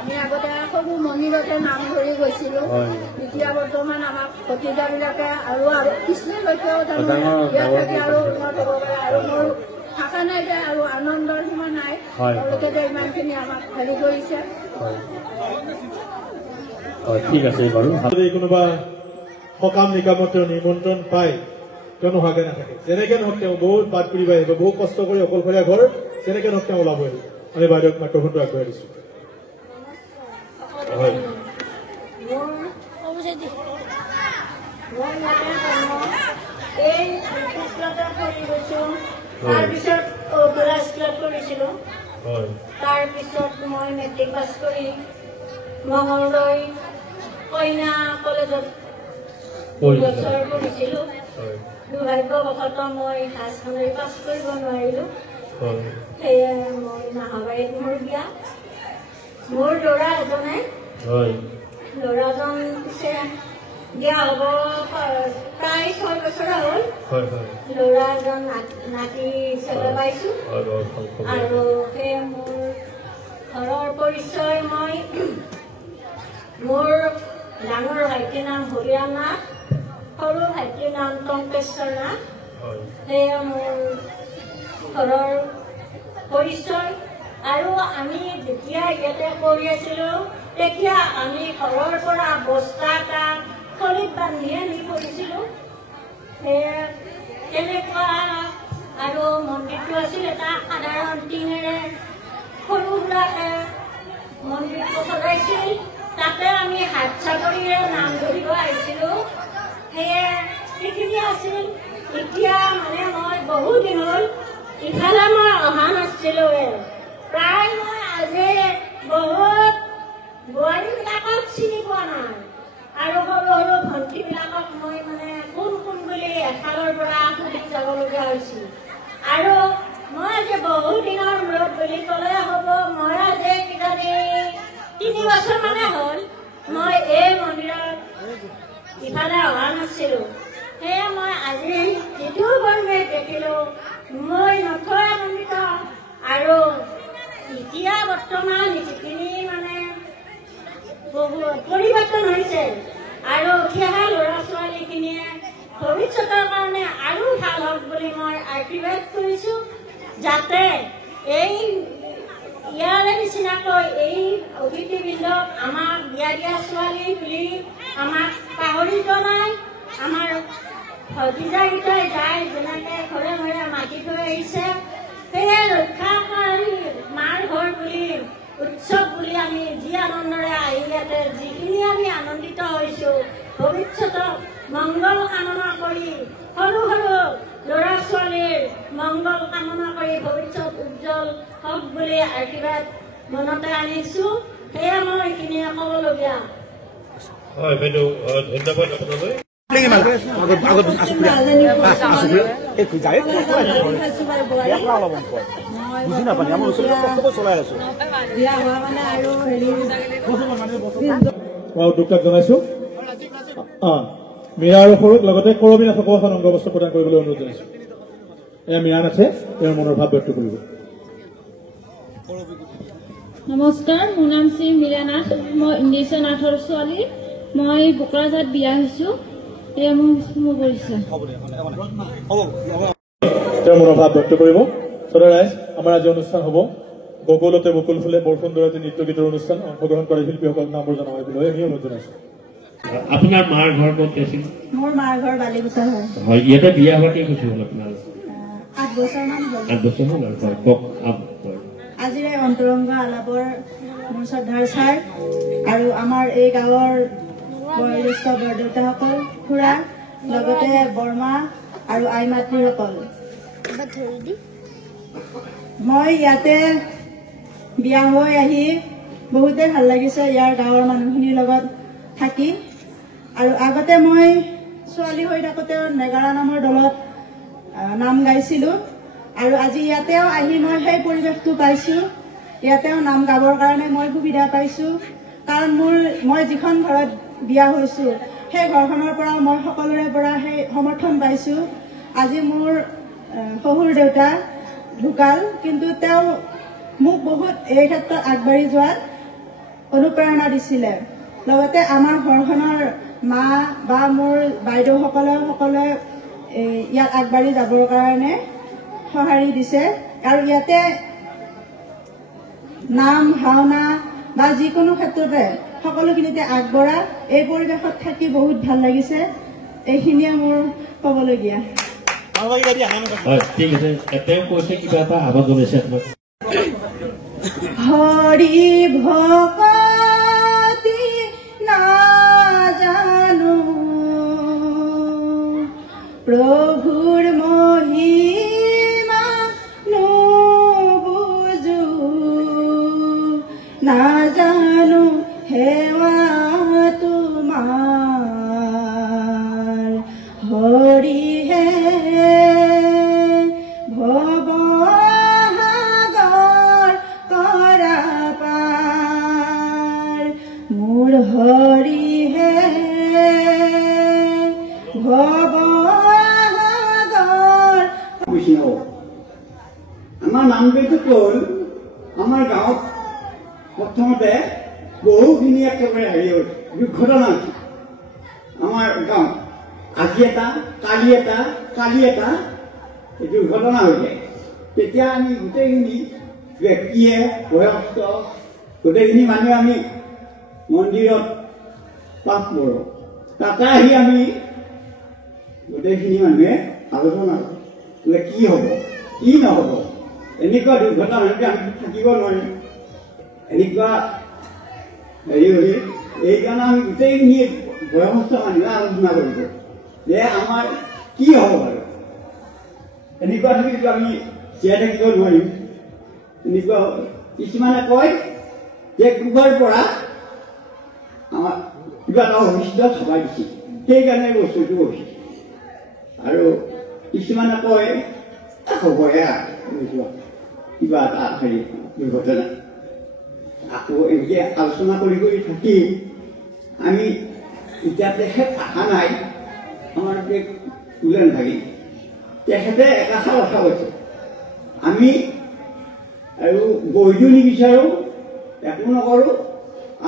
আমি আগতে সৰু মন্দিৰতে নাম ধৰি গৈছিলো এতিয়া বৰ্তমান আমাক ভতিজাবিলাকে আৰু পিছলৈকেও তাৰমানে আৰু উন্নত হ'ব পাৰে আৰু মোৰ ভাষা নাই যে আৰু আনন্দৰ সীমা নাই তেওঁলোকে যে ইমানখিনি আমাক হেৰি কৰিছে ঠিক আছে বাৰু যদি কোনোবা সকাম নিকামত তেওঁ নিমন্ত্ৰণ পায় তেওঁ নোহোৱাকে নাথাকে যেনেকে নহওক তেওঁ বহুত বাট ফুৰিব আহিব বহুত কষ্ট কৰি অকলশৰীয়া ঘৰ যেনেকে নহওক তেওঁ ওলাব আহিব আমি বাইদেউক মাইক্ৰফোনটো আগবঢ়াই দিছোঁ তাৰপিছত স্কুলত পঢ়িছিলোঁ তাৰপিছত মই মেট্ৰিক পাছ কৰি মঙলদৈ কইনা কলেজত বছৰ পঢ়িছিলোঁ দুৰ্ভাগ্যবশতঃ মই হায়াৰ ছেকেণ্ডেৰী পাছ কৰিব নোৱাৰিলোঁ সেয়ে মই নাহাবাৰীত মোৰ বিয়া মোৰ ল'ৰা এজনে ল'ৰাজন পিছে বিয়া হ'ব প্ৰায় 6 বছৰ হ'ল ল'ৰা এজন নাতি হিচাপে পাইছোঁ আৰু সেয়ে মোৰ ঘৰৰ পৰিচয় মই মোৰ ডাঙৰ ভাইটিৰ নাম হৰিয়াম নাথ সৰু ভাইটিৰ নাম টংকেশ্বৰ নাথ সেয়ে মোৰ ঘৰৰ পৰিচয় আৰু আমি যেতিয়া ইয়াতে কৰি আছিলোঁ তেতিয়া আমি ঘৰৰ পৰা বস্তা এটা খলিত বান্ধি আনি কৰিছিলোঁ সেয়ে তেনেকুৱা আৰু মন্দিৰটো আছিল এটা সাধাৰণ টিঙেৰে সৰু সুৰাকে মন্দিৰটো সজাইছিল তাতে আমি হাত চাকৰিৰে নাম ধৰিব আহিছিলোঁ সেয়ে সেইখিনি আছিল এতিয়া মানে মই বহুদিন হ'ল ইফালে মই অহা নাছিলোঁৱে প্ৰায় মই আজি বহুত বোৱাৰীবিলাকক চিনি পোৱা নাই আৰু সৰু সৰু ভণ্টিবিলাকক মই মানে কোন কোন বুলি এফালৰ পৰা সুধি যাবলগীয়া হৈছিল আৰু মই আজি বহুদিনৰ মূৰত বুলি ক'লে হ'ব মই আজি কিজানি 3 বছৰ মানে হ'ল মই এই মন্দিৰত ইফালে অহা নাছিলোঁ সেয়ে মই আজি যিটো পৰিৱেশ দেখিলোঁ মই নথৈ আনন্দিত আৰু এতিয়া বৰ্তমান যিখিনি মানে পৰিৱৰ্তন হৈছে আৰু উঠি অহা ল'ৰা ছোৱালীখিনিয়ে ভৱিষ্যতৰ কাৰণে আৰু ভাল হওক বুলি মই আশীৰ্বাদ কৰিছোঁ যাতে এই ইয়াৰে নিচিনাকৈ এই অতিথিবৃন্দক আমাক বিয়া দিয়া ছোৱালী বুলি আমাক পাহৰি যোৱা নাই আমাৰ ভতিজাকেইটাই যাই যেনেকৈ ঘৰে ঘৰে মাতি থৈ আহিছে সেয়ে ৰক্ষা কৰি মাৰ ঘৰ বুলি উৎসৱ বুলি আমি যি আনন্দৰে আহি ইয়াতে যিখিনি আমি আনন্দিত হৈছোঁ ভৱিষ্যতত মংগল কামনা কৰি সৰু সৰু ল'ৰা ছোৱালীৰ মংগল কামনা কৰি ভৱিষ্যত উজ্জ্বল হওক বুলি আশীৰ্বাদ মনতে আনিছোঁ সেয়া মই এইখিনিয়ে ক'বলগীয়া হয় বাইদেউ ধন্যবাদ আপোনালৈ দুখলাখ জনাইছো মীৰা আৰু সৰুক লগতে কৰবী নাথকো এখন অংগবস্ত্ৰ প্ৰদান কৰিবলৈ অনুৰোধ জনাইছো এয়া মীৰা নাথে তেওঁৰ মনৰ ভাৱ ব্যক্ত কৰিব নমস্কাৰ মোৰ নাম শ্ৰী মীৰা নাথ মই 19 নাথৰ ছোৱালী মই বোকৰাঝাৰত বিয়া হৈছোঁ। এয়া মোৰ পৰিচয়। তেওঁৰ মনোভাৱ ব্যক্ত কৰিব। শ্ৰোতা ৰাইজ, আমাৰ আজি অনুষ্ঠান হ'ব গকুলতে বকুল ফুলে বৰ সুন্দৰতে নৃত্য গীতৰ অনুষ্ঠান। অংশগ্ৰহণ কৰা শিল্পীসকলক নামবোৰ জনাব বুলি আমি অনুৰোধ জনাইছোঁ। আপোনাৰ মাৰ ঘৰ ক'ত আছিল? মোৰ মাৰ ঘৰ বালিকুটাৰ হয়। ইয়াতে বিয়া হোৱা কেই বছৰ হ'ল আপোনাৰ? 8 বছৰমান হ'ল। 8 বছৰ হ'ল আৰু কওক। আজিৰে অন্তৰংগ আলাপৰ মোৰ শ্ৰদ্ধাৰ ছাৰ আৰু আমাৰ এই গাঁৱৰ বয়োজ্যেষ্ঠ বৰদেউতাসকল, খুৰা, লগতে বৰমা আৰু আই মাতৃসকল, মই ইয়াতে বিয়া হৈ আহি বহুতেই ভাল লাগিছে ইয়াৰ গাঁৱৰ মানুহখিনিৰ লগত থাকি। আৰু আগতে মই ছোৱালী হৈ থাকোঁতে নেগাৰা নামৰ দলত নাম গাইছিলোঁ আৰু আজি ইয়াতেও আহি মই সেই পৰিৱেশটো পাইছোঁ। ইয়াতেও নাম গাবৰ কাৰণে মই সুবিধা পাইছোঁ, কাৰণ মই যিখন ঘৰত বিয়া হৈছোঁ সেই ঘৰখনৰ পৰা মই সকলোৰে পৰা সেই সমৰ্থন পাইছোঁ। আজি মোৰ শহুৰ দেউতা ঢুকাল, কিন্তু তেওঁ মোক বহুত এই ক্ষেত্ৰত আগবাঢ়ি যোৱাত অনুপ্ৰেৰণা দিছিলে। লগতে আমাৰ ঘৰখনৰ মা বা মোৰ বাইদেউসকলে ইয়াত আগবাঢ়ি যাবৰ কাৰণে সঁহাৰি দিছে। আৰু ইয়াতে নাম ভাওনা বা যিকোনো ক্ষেত্ৰতে সকলোখিনিতে আগবঢ়া এই পৰিৱেশত থাকি বহুত ভাল লাগিছে। এইখিনিয়ে মোৰ ক'বলগীয়া। ঠিক আছে, তেওঁ কৈছে কিবা এটা আৱাজ জনাইছে আপোনাক। হৰি ভকতি নাজানো, প্ৰভুৰ মহিমা নুবুজো, নাজানো সেৱা তোমাৰ, হৰিহে ভৱসাগৰ কৰা পাৰ, মোৰ হৰিহে ভৱসাগৰ। আমাৰ নামটো হ'ল আমাৰ গাঁৱত প্ৰথমতে বহুখিনি একেবাৰে হেৰি হ'ল দুৰ্ঘটনা হৈছে আমাৰ গাঁৱত। আজি এটা কালি এটা দুৰ্ঘটনা হৈ যায়। তেতিয়া আমি গোটেইখিনি ব্যক্তিয়ে বয়স্ক গোটেইখিনি মানুহে আমি মন্দিৰত পাঠ কৰোঁ। তাতে আহি আমি গোটেইখিনি মানুহে আলোচনা কৰোঁ কি হ'ব কি নহ'ব। এনেকুৱা দুৰ্ঘটনা হ'লে আমি থাকিব নোৱাৰিম। এনেকুৱা হেৰি হ'লে এইকাৰণে আমি গোটেইখিনি বয়সস্থ মানুহে আলোচনা কৰিছোঁ যে আমাৰ কি হ'ব বাৰু। এনেকুৱা থাকিলেতো আমি জীয়াই থাকিব নোৱাৰিম। এনেকুৱা কিছুমানে কয় যে কুবাৰ পৰা আমাৰ কিবা এটা ভৱিষ্যত চপাই দিছে, সেইকাৰণে বস্তুটো হৈছে। আৰু কিছুমানে কয় হ'বহে কিবা এটা হেৰি দুৰ্ঘটনা। আকৌ এনেকৈ আলোচনা কৰি থাকি আমি এতিয়া তেখেত অহা নাই, আমাৰ ওলাই নাথাকি তেখেতে একাষাৰ কথা কৈছে, আমি আৰু বহিও নিবিচাৰোঁ, একো নকৰোঁ।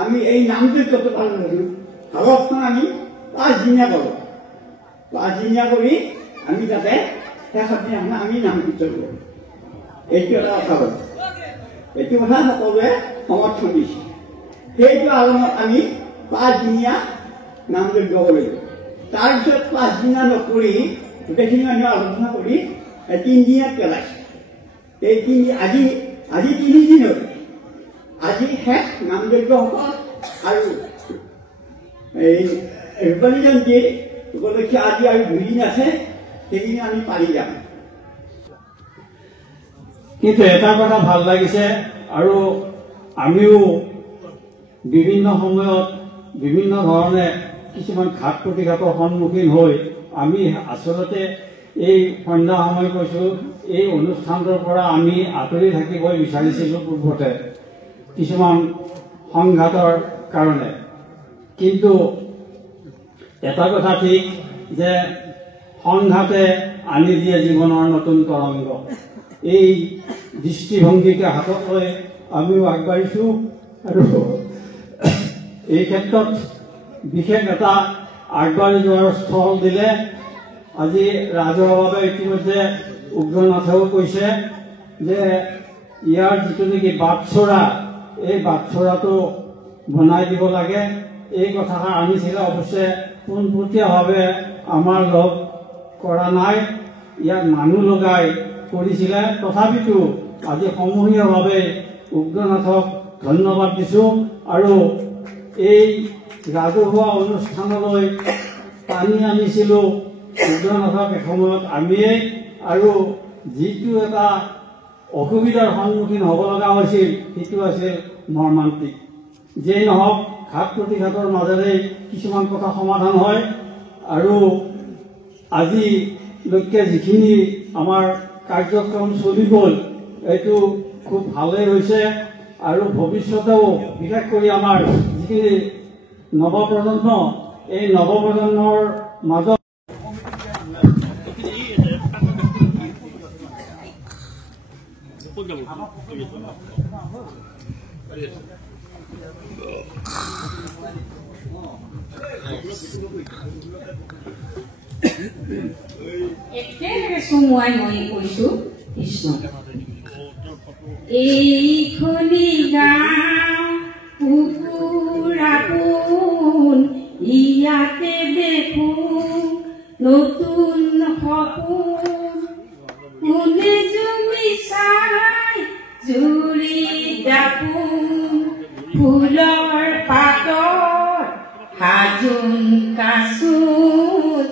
আমি এই নামটো কত পালন কৰোঁ, ভাগৱতখন আমি 5 দিনীয়া কৰোঁ। 5 দিনীয়া কৰি আমি তাতে শেষত দিনাখন আমি নাম কীৰ্তন কৰোঁ। এইটো এটা কথা হ'ল, এইটো কথা সকলোৱে সমৰ্থন দিছে। সেইটো আলমত আমি 5 দিনীয়া নাম যজ্ঞ কৰিলোঁ। তাৰপিছত 5 দিনীয়া নকৰি গোটেইখিনি মানুহে আলোচনা কৰি 3 দিনীয়াত পেলাইছে। এই 3 আজি 3 দিন হ'ল। আজি শেষ নাম যজ্ঞ হ'ব আৰু এই ৰূপালী জয়ন্তী উপলক্ষে আজি আৰু 2 দিন আছে, সেইদিন আমি পালি যাম। কিন্তু এটা কথা ভাল লাগিছে, আৰু আমিও বিভিন্ন সময়ত বিভিন্ন ধৰণে কিছুমান ঘাট প্ৰতিঘাতৰ সন্মুখীন হৈ আমি আচলতে এই সন্ধ্যা সময় কৈছোঁ এই অনুষ্ঠানটোৰ পৰা আমি আঁতৰি থাকিবই বিচাৰিছিলোঁ পূৰ্বতে কিছুমান সংঘাতৰ কাৰণে। কিন্তু এটা কথা ঠিক যে সংঘাতে আনি দিয়ে জীৱনৰ নতুন তৰংগ। এই দৃষ্টিভংগীকে হাতত লৈ আমিও আগবাঢ়িছোঁ আৰু এই ক্ষেত্ৰত বিশেষ এটা আগবাঢ়ি যোৱাৰ স্থল দিলে। আজি ৰাজহুৱাভাৱে ইতিমধ্যে উগ্ৰনাথেও কৈছে যে ইয়াৰ যিটো নেকি বাটচৰা, এই বাটচৰাটো বনাই দিব লাগে। এই কথাষাৰ আনিছিলে, অৱশ্যে পোনপটীয়াভাৱে আমাৰ লগ কৰা নাই, ইয়াত মানুহ লগাই কৰিছিলে। তথাপিতো আজি সমূহীয়াভাৱে উগ্ৰনাথক ধন্যবাদ দিছোঁ। আৰু এই ৰাজহুৱা অনুষ্ঠানলৈ টানি আনিছিলোঁ উগ্ৰনাথক এসময়ত আমিয়েই, আৰু যিটো এটা অসুবিধাৰ সন্মুখীন হ'ব লগা হৈছিল সেইটো আছিল মৰ্মান্তিক। যিয়েই নহওক ঘাট প্ৰতিঘাতৰ মাজেৰে কিছুমান কথা সমাধান হয়। আৰু আজিলৈকে যিখিনি আমাৰ কাৰ্যক্ৰম চলি গ'ল এইটো খুব ভালেই হৈছে। আৰু ভৱিষ্যতেও বিশেষ কৰি আমাৰ যিখিনি নৱপ্ৰজন্ম, এই নৱপ্ৰজন্মৰ মাজত একেবাৰে চমুৱাই মই কৈছোঁ কৃষ্ণ। এইখনি গাঁও কুকুৰাপোন, ইয়াতে দেখোঁ নতুন সপোন। কোনে জুমি চাই জুৰি দাপোন, ফুলৰ পাতত সাজোন কাচোন।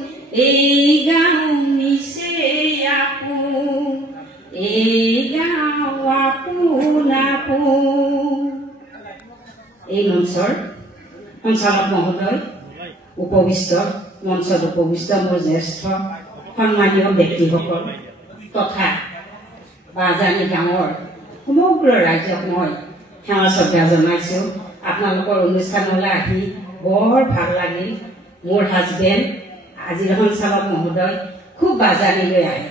এই গাঁও নিচে আপোন, এই গাঁও আপোন আপোন। এই মঞ্চৰ সঞ্চালক মহোদয়, উপবিষ্ট মঞ্চত উপবিষ্ট মোৰ জ্যেষ্ঠ সন্মানীয় ব্যক্তিসকল তথা বাজানী গাঁৱৰ সমগ্ৰ ৰাইজক মই সেৱা শ্ৰদ্ধা জনাইছোঁ। আপোনালোকৰ অনুষ্ঠানলৈ আহি বৰ ভাল লাগিল। মোৰ হাজবেণ্ড আজিৰ সঞ্চালক মহোদয় খুব বাজানীলৈ আহে,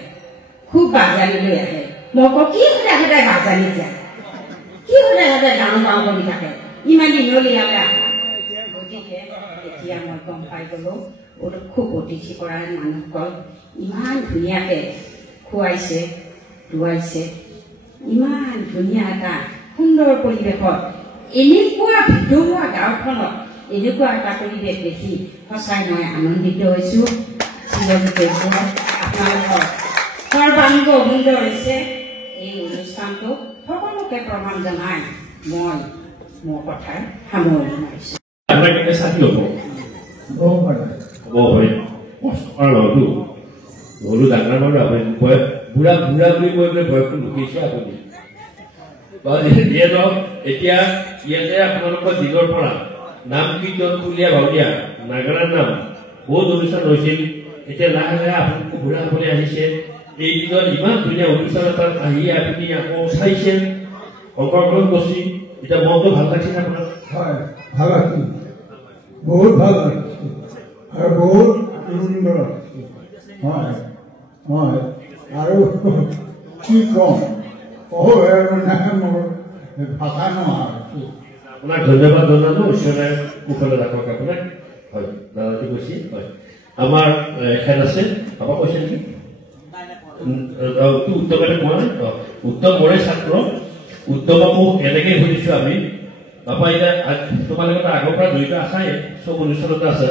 খুব বাজানীলৈ আহে। মই কওঁ কি সদায় সদায় বাজানী যায়, কি সদায় সদায় গাঁও গাঁও কৰি থাকে, ইমান দিনলৈ ইয়ালৈ আহা। গতিকে এতিয়া মই গম পাই গ'লোঁ খুব অতিথি কৰা মানুহসকল ইমান ধুনীয়াকৈ খুৱাইছে ধুৱাইছে, ইমান ধুনীয়া এটা সুন্দৰ পৰিৱেশত এনেকুৱা ভিতৰুৱা গাঁওখনত এনেকুৱা এটা পৰিৱেশ দেখি সঁচাই মই আনন্দিত হৈছোঁ। আপোনালোকৰ সৰ্বাংগ সুন্দৰ হৈছে এই অনুষ্ঠানটো। সকলোকে প্ৰমাণ জনাই মই মোৰ কথাৰ সামৰণি মাৰিছোঁ। চাকি ল'ব কষ্ট কৰা ল'ৰাটো সৰু ডাঙৰ মানুহ আপুনি বুঢ়া বুঢ়া বুলি কৈ পেলাই বয়সটো লুকিছে আপুনি। যিয়ে নহওক এতিয়া ইয়াতে আপোনালোকৰ দিনৰ পৰা নাম কীৰ্তন, কুলীয়া ভাৱৰীয়া, নাগাৰাৰ নাম বহুত অনুষ্ঠান হৈছিল। এতিয়া লাহে লাহে আপোনালোক বুঢ়া হ'বলৈ আহিছে। এই দিনত ইমান ধুনীয়া অনুষ্ঠান এটাত আহি আপুনি আকৌ চাইছে, অংশগ্ৰহণ কৰিছে। এতিয়া মনটো ভাল লাগিছে আপোনাৰ? হয়, ভাল লাগিছে, বহুত ভাল লাগিছে আৰু বহুত আনন্দ লাগিছে। হয় হয়, আৰু কি ক'ম মোৰ ভাষা নহয়। আপোনাক ধন্যবাদ জনালো, ঈশ্বৰে কুশলে ৰাখক আপোনাক। হয়, দাদাটো কৈছে। হয়, আমাৰ এখেত আছে, আপোনাক কৈছে নেকি? উত্তমে কোৱা নাই। উত্তম মোৰে ছাত্ৰ। উত্তমকো এনেকে সুধিছো আমি, বাপা এতিয়া তোমালোকে আগৰ পৰা জড়িত আছাই, চব অনুষ্ঠানতে আছে।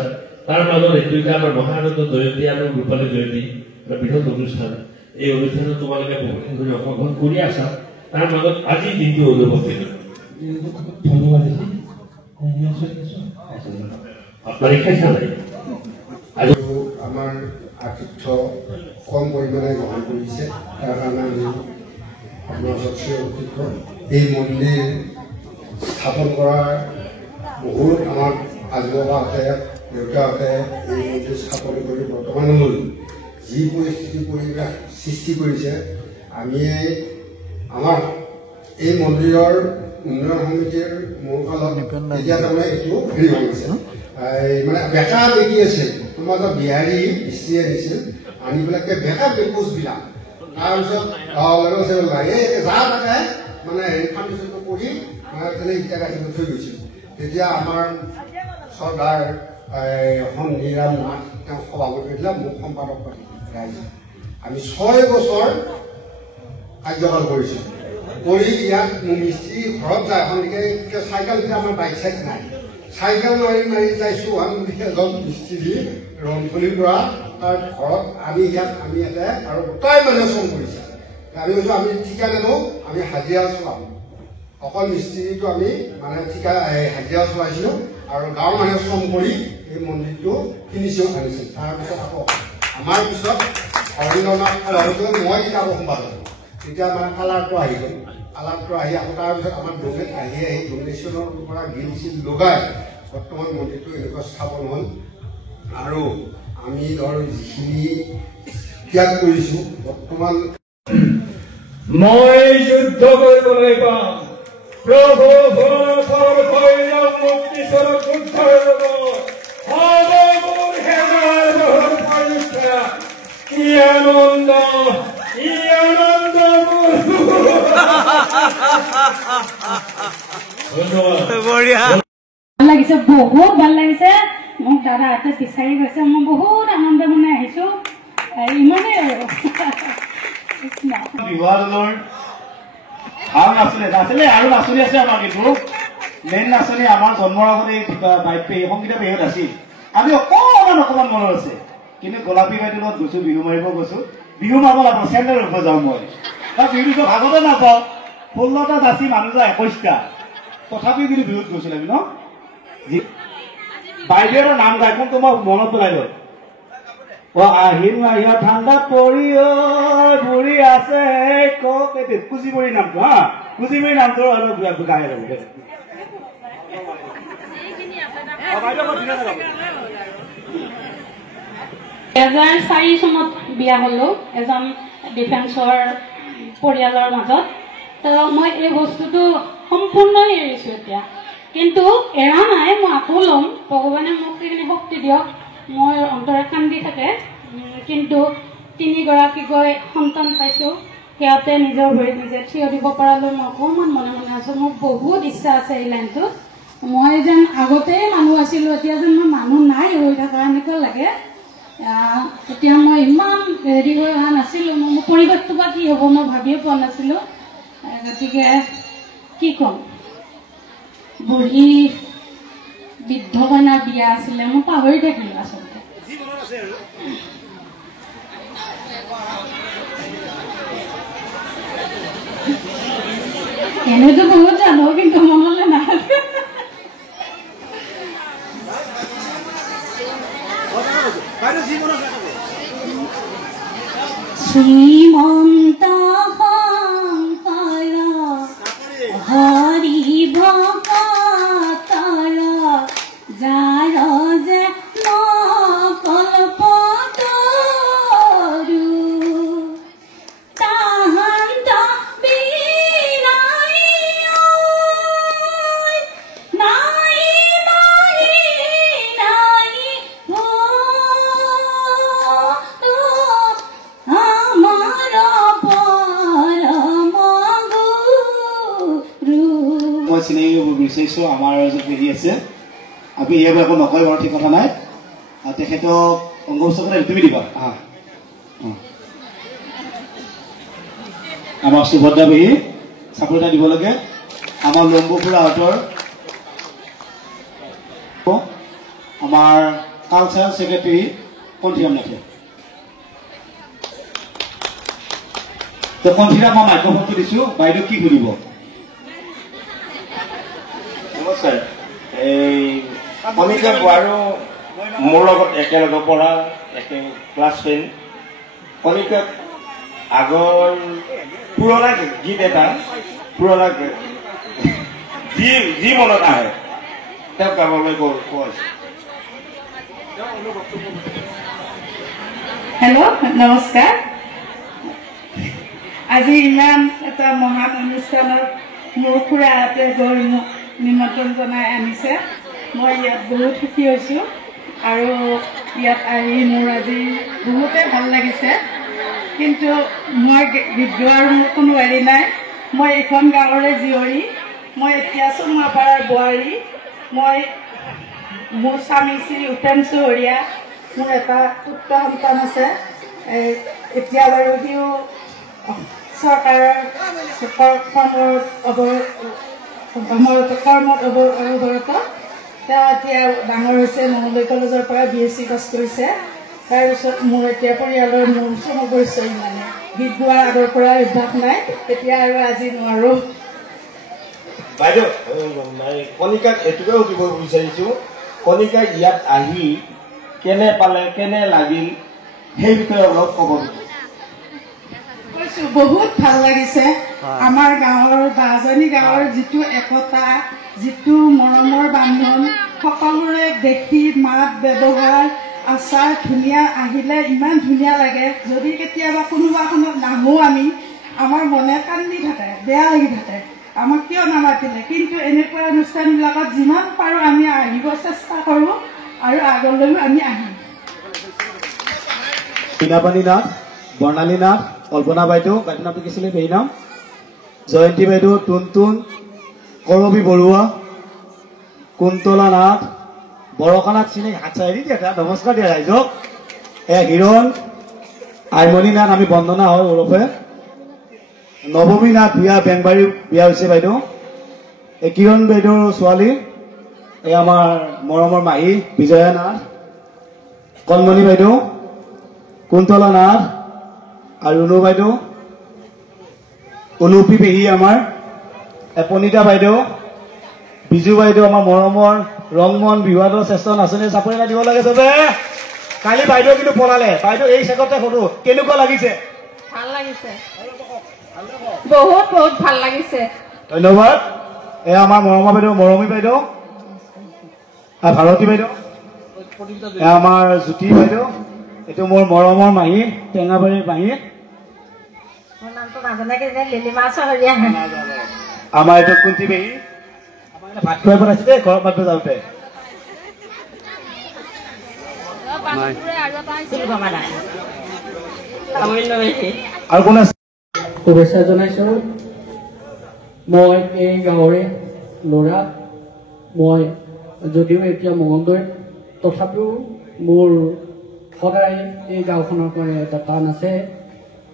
তাৰ মাজত এইটো এতিয়া আমাৰ মহানন্দ জয়ন্তী আৰু ৰূপালী জয়ন্তী এটা বৃহৎ অনুষ্ঠান। এই অনুষ্ঠানত তোমালোকে বহুখিনি অংশগ্ৰহণ কৰি আছা। তাৰ মাজত আজি দিনটো অনুভৱ কৰিলো আপোনালোকে খাইছা নাই? আৰু আমাৰ আতিথ্য কম পৰিমাণে গ্ৰহণ কৰিছে, তাৰ কাৰণে আমি আপোনাৰ সচিব এই মন্দিৰ স্থাপন কৰাৰ বহুত আমাৰ আজোবাহঁতে দেউতাহঁতে এই মন্দিৰ স্থাপন কৰি বৰ্তমানলৈ যি পৰিস্থিতি পৰিৱেশ সৃষ্টি কৰিছে, আমি আমাৰ এই মন্দিৰৰ উন্নয়ন সমিতিৰ মোৰ কালত এতিয়া তাৰমানে এইটো হেৰি হৈ গৈছে, মানে বেকা বেগী আছিল সমাজত বিহাৰী দৃষ্টি আহিছিল, আনি পেলাই বেকা বেগোজবিলাক তাৰপিছত যা থাকে মানে ফাৰ্নিচাৰটো কৰি তেনে ইটা ৰাখিব থৈ গৈছিল। তেতিয়া আমাৰ চৰকাৰ সন্ধিৰাম নাথ তেওঁ সভাপতি হৈছিলে, মোক সম্পাদক ৰাইজে। আমি 6 বছৰ কাৰ্যকাল কৰিছোঁ। কৰি ইয়াত মোৰ মিস্ত্ৰী ঘৰত যায় এখনকে চাইকেল আমাৰ বাইক চাইক নাই, চাইকেল মাৰি যাইছোঁ এজন মিস্ত্ৰী ৰংফুলিৰ পৰা তাৰ ঘৰত। আমি ইয়াতে আৰু গোটাই মানে শ্ৰম কৰিছে। আমি কৈছোঁ আমি ঠিকা নেনো, আমি হাজিৰা চলাম। অকল মিস্ত্ৰীটো আমি মানে ঠিকা হাজিৰা চলাইছিলোঁ আৰু গাঁৱৰ মানুহে শ্ৰম কৰি এই মন্দিৰটো ফিনিচিং আনিছিল। তাৰপিছত আকৌ আমাৰ পিছত হৰিণনাথ মই কিতাপ সম্পাদক, তেতিয়া মানে কালাৰটো আহি গ'ল। কালাৰটো আহি আকৌ তাৰপিছত আমাৰ ডোমেট আহি ডোনেশ্যনৰ পৰা গিল চিল লগাই বৰ্তমান মন্দিৰটো এনেকুৱা স্থাপন হ'ল। আৰু আমি ধৰ যিখিনি ত্যাগ কৰিছোঁ বৰ্তমান মই যুদ্ধ কৰিবলৈ পাম, প্ৰভু ভৰসৰ ভৈৰৱ মুক্তি স্বৰূপ উদ্ধাৰ হ'ব, হ'ব মোৰ সেৱাৰ বহৰ পৰীক্ষা। কি আনন্দ, কি আনন্দ মোৰ। ভাল লাগিছে, বহুত ভাল লাগিছে। মোক দাদাহঁতে বিচাৰি গৈছে, মই বহুত আনন্দ মনে আহিছো। ইমানেই আৰু বিবাহ দলৰ ভাল নাচনী আৰু নাচনী আছে আমাৰ, কিন্তু মেইন নাচনী আমাৰ জন্মৰ আগতে সংগীতা বিহুত আছিল। আমি অকমান মনত আছে, কিন্তু গোলাপী বাইদেউৰ লগত গৈছো, বিহু মাৰিব গৈছো। বিহু মাৰিব লাগিব, চেণ্ডেল ৰ'ব যাওঁ মই। তাৰ বিহুটো ভাগতে নাপাওঁ, 16টা যাচি মানুহ যায় 21টা, তথাপিও কিন্তু বিহুত গৈছিল আমি ন। বাইদেউৰ নাম গায়, কোনটো মই মনত পেলাই লয়। আহিম আহিয়া ঠাণ্ডা পৰি বুঢ়ী আছে কক, কুচিবুৰী নামটো হা, কুচিবুৰী নামটো অলপ গাই ল'ব। 2004 চনত বিয়া হ'লো এজন ডিফেন্সৰ পৰিয়ালৰ মাজত। তো মই এই বস্তুটো সম্পূৰ্ণই এৰিছোঁ এতিয়া, কিন্তু এৰা নাই, মই আকৌ ল'ম। ভগৱানে মোক সেইখিনি শক্তি দিয়ক। মোৰ অন্তৰে কান্দি থাকে, কিন্তু 3গৰাকীকৈ সন্তান পাইছোঁ, সিহঁতে নিজৰ ভৰিত নিজে থিয় দিব পৰালৈ মই অকণমান মনে মনে আছোঁ। মোৰ বহুত ইচ্ছা আছে এই লাইনটোত। মই যেন আগতেই মানুহ আছিলোঁ, এতিয়া যেন মই মানুহ নাই হৈ থকা এনেকুৱা লাগে। এতিয়া মই ইমান হেৰি হৈ অহা নাছিলোঁ, মোৰ পৰিৱেশটো বা কি হ'ব মই ভাবিয়ে পোৱা নাছিলোঁ। গতিকে কি ক'ম, বুঢ়ী বৃদ্ধ কন্যাৰ বিয়া আছিলে, মই পাহৰি থাকিলোঁ আচলতে। এনেতো বহুত জানো, কিন্তু মনলৈ নাহে। শ্ৰীমন্ত হৰি ভকতৰ যাৰ যে নকল্পতৰু তাহান্ত বিনাই নাই নাই নাই আমাৰ পৰম গুৰু। মই চিনাকি কৰিব বিচাৰিছো, আমাৰ এজন পেহী আছে, আপুনি ইয়াৰ একো নকয় বাৰু, ঠিক কথা নাই। তেখেতক অংগবস্ত্ৰ তুমি দিবা। আমাৰ সুভদ্ৰা পেহী চাকৰি এটা দিব লাগে। আমাৰ লম্বুপুৰা আউটৰ আমাৰ কালচাৰেল ছেক্ৰেটাৰী কণ্ঠিৰাম নাথে। তো কণ্ঠিৰাম মই মাইক্ৰফোনটো দিছো, বাইদেউ কি সুধিব? নমস্কাৰ। এই কণিকা আৰু মোৰ লগত একেলগে পঢ়া, একে ক্লাছ 10। কণিকাক আগৰ পুৰণা গীত এটা, পুৰণা যি মনত আহে তেওঁক গাবলৈ কৈছে। হেল্ল', নমস্কাৰ। আজি ইমান এটা মহান অনুষ্ঠানত মোৰ খুৰাহঁতে গৈ মোক নিমন্ত্ৰণ জনাই আনিছে। মই ইয়াত বহুত সুখী হৈছোঁ আৰু ইয়াত আহি মোৰ আজি বহুতেই ভাল লাগিছে। কিন্তু মই গীত গোৱাৰ মোৰ কোনো হেৰি নাই। মই এইখন গাঁৱৰে জীয়ৰী, মই এতিয়া চুমাপাৰাৰ বোৱাৰী। মই মোৰ স্বামী শ্ৰী উপেন চহৰীয়া, মোৰ এটা পুত্ৰ সন্তান আছে। এতিয়া বাৰু সিও চৰকাৰৰ কৰ্মত অৱৰত। তেওঁ এতিয়া ডাঙৰ হৈছে, মঙলদৈ কলেজৰ পৰা BSc পাছ কৰিছে। তাৰপিছত মোৰ এতিয়া পৰিয়ালৰ মোৰ সমবয়স্য ইমানে গীত গোৱাৰ আগৰ পৰা অভ্যাস নাই, এতিয়া আৰু আজি নোৱাৰোঁ। বাইদেউ কণিকাক এইটোকে সুধিব বিচাৰিছোঁ, কণিকাই ইয়াত আহি কেনে পালে, কেনে লাগিল, সেই বিষয়ে অলপ ক'ব কৈছোঁ। বহুত ভাল লাগিছে। আমাৰ গাঁৱৰ বাজনী গাঁৱৰ যিটো একতা, যিটো মৰমৰ বান্ধোন, সকলোৰে দেখি মাত ব্যৱহাৰ আচাৰ ধুনীয়া, আহিলে ইমান ধুনীয়া লাগে। যদি কেতিয়াবা কোনোবাখনত নাহোঁ আমি, আমাৰ মনে কান্দি থাকে, বেয়া লাগি থাকে, আমাক কিয় নামাতিলে। কিন্তু এনেকুৱা অনুষ্ঠানবিলাকত যিমান পাৰোঁ আমি আহিব চেষ্টা কৰোঁ আৰু আগলৈও আমি আহিম। বীণাপাণি নাথ, বৰ্ণালী নাথ, কল্পনা বাইদেউ, বাইদেউ নামটো কি আছিলে সেই নাম, জয়ন্তী বাইদেউ, টুনটুন, কৰবী বৰুৱা, কুন্তলা নাথ, বৰকানাথ চিনি হাত চাৰি দিয়া, নমস্কাৰ দিয়া ৰাইজক। হিৰণ, আইমণি নাথ, আমি বন্দনা হয় ওৰফে নৱমী নাথ, বিয়া বেংবাৰী বিয়া হৈছে বাইদেউ। কিৰণ বাইদেউৰ ছোৱালী, আমাৰ মৰমৰ মাহী বিজয়া নাথ, কণমণি বাইদেউ, কুন্তলা নাথ আৰু ৰুণু বাইদেউ, অনুপী পেহী আমাৰ, পনিতা বাইদেউ, বিজু বাইদেউ, আমাৰ মৰমৰ ৰংমন বিবাদৰ শ্ৰেষ্ঠ নাচনী। চাপৰি এটা দিব লাগে চবে। কালি বাইদেউ কিন্তু পলালে। বাইদেউ এই চেগতে সোধো, কেনেকুৱা লাগিছে? ভাল লাগিছে, বহুত বহুত ভাল লাগিছে। ধন্যবাদ। আমাৰ মৰমা বাইদেউ, মৰমী বাইদেউ, ভাৰতী বাইদেউ, আমাৰ জ্যোতি বাইদেউ, এইটো মোৰ মৰমৰ মাহী, টেঙাবাৰীৰ মাহী। আমাৰ এইটো কুন্তি পেহী। ভাত খুৱাই পঠাইছে দেই ঘৰত মাতিব যাওঁতে। আৰু কোন আছে? শুভেচ্ছা জনাইছো। মই এই গাঁৱৰে ল'ৰা। মই যদিও এতিয়া মঙলদৈত, তথাপিও মোৰ সদায় এই গাঁওখনৰ কাৰণে এটা টান আছে।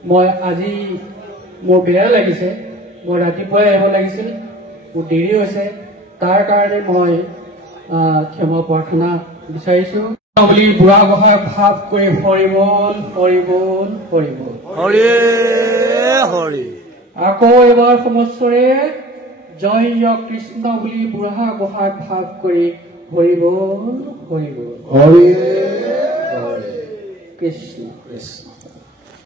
মই আজি মোৰ বেয়া লাগিছে, মই ৰাতিপুৱাই আহিব লাগিছিল, মোৰ দেৰি হৈছে, তাৰ কাৰণে মই ক্ষমা প্ৰাৰ্থনা বিচাৰিছো বুলি বুঢ়া গোসাঁই ভাৱ কৰি horrible horrible horrible Hari Hari. আকৌ এবাৰ সমস্বৰে জয় কৃষ্ণ বুলি বুঢ়া গোসাঁই ভাৱ কৰি হৰিবল হৰিবল হৰি কৃষ্ণ কৃষ্ণ।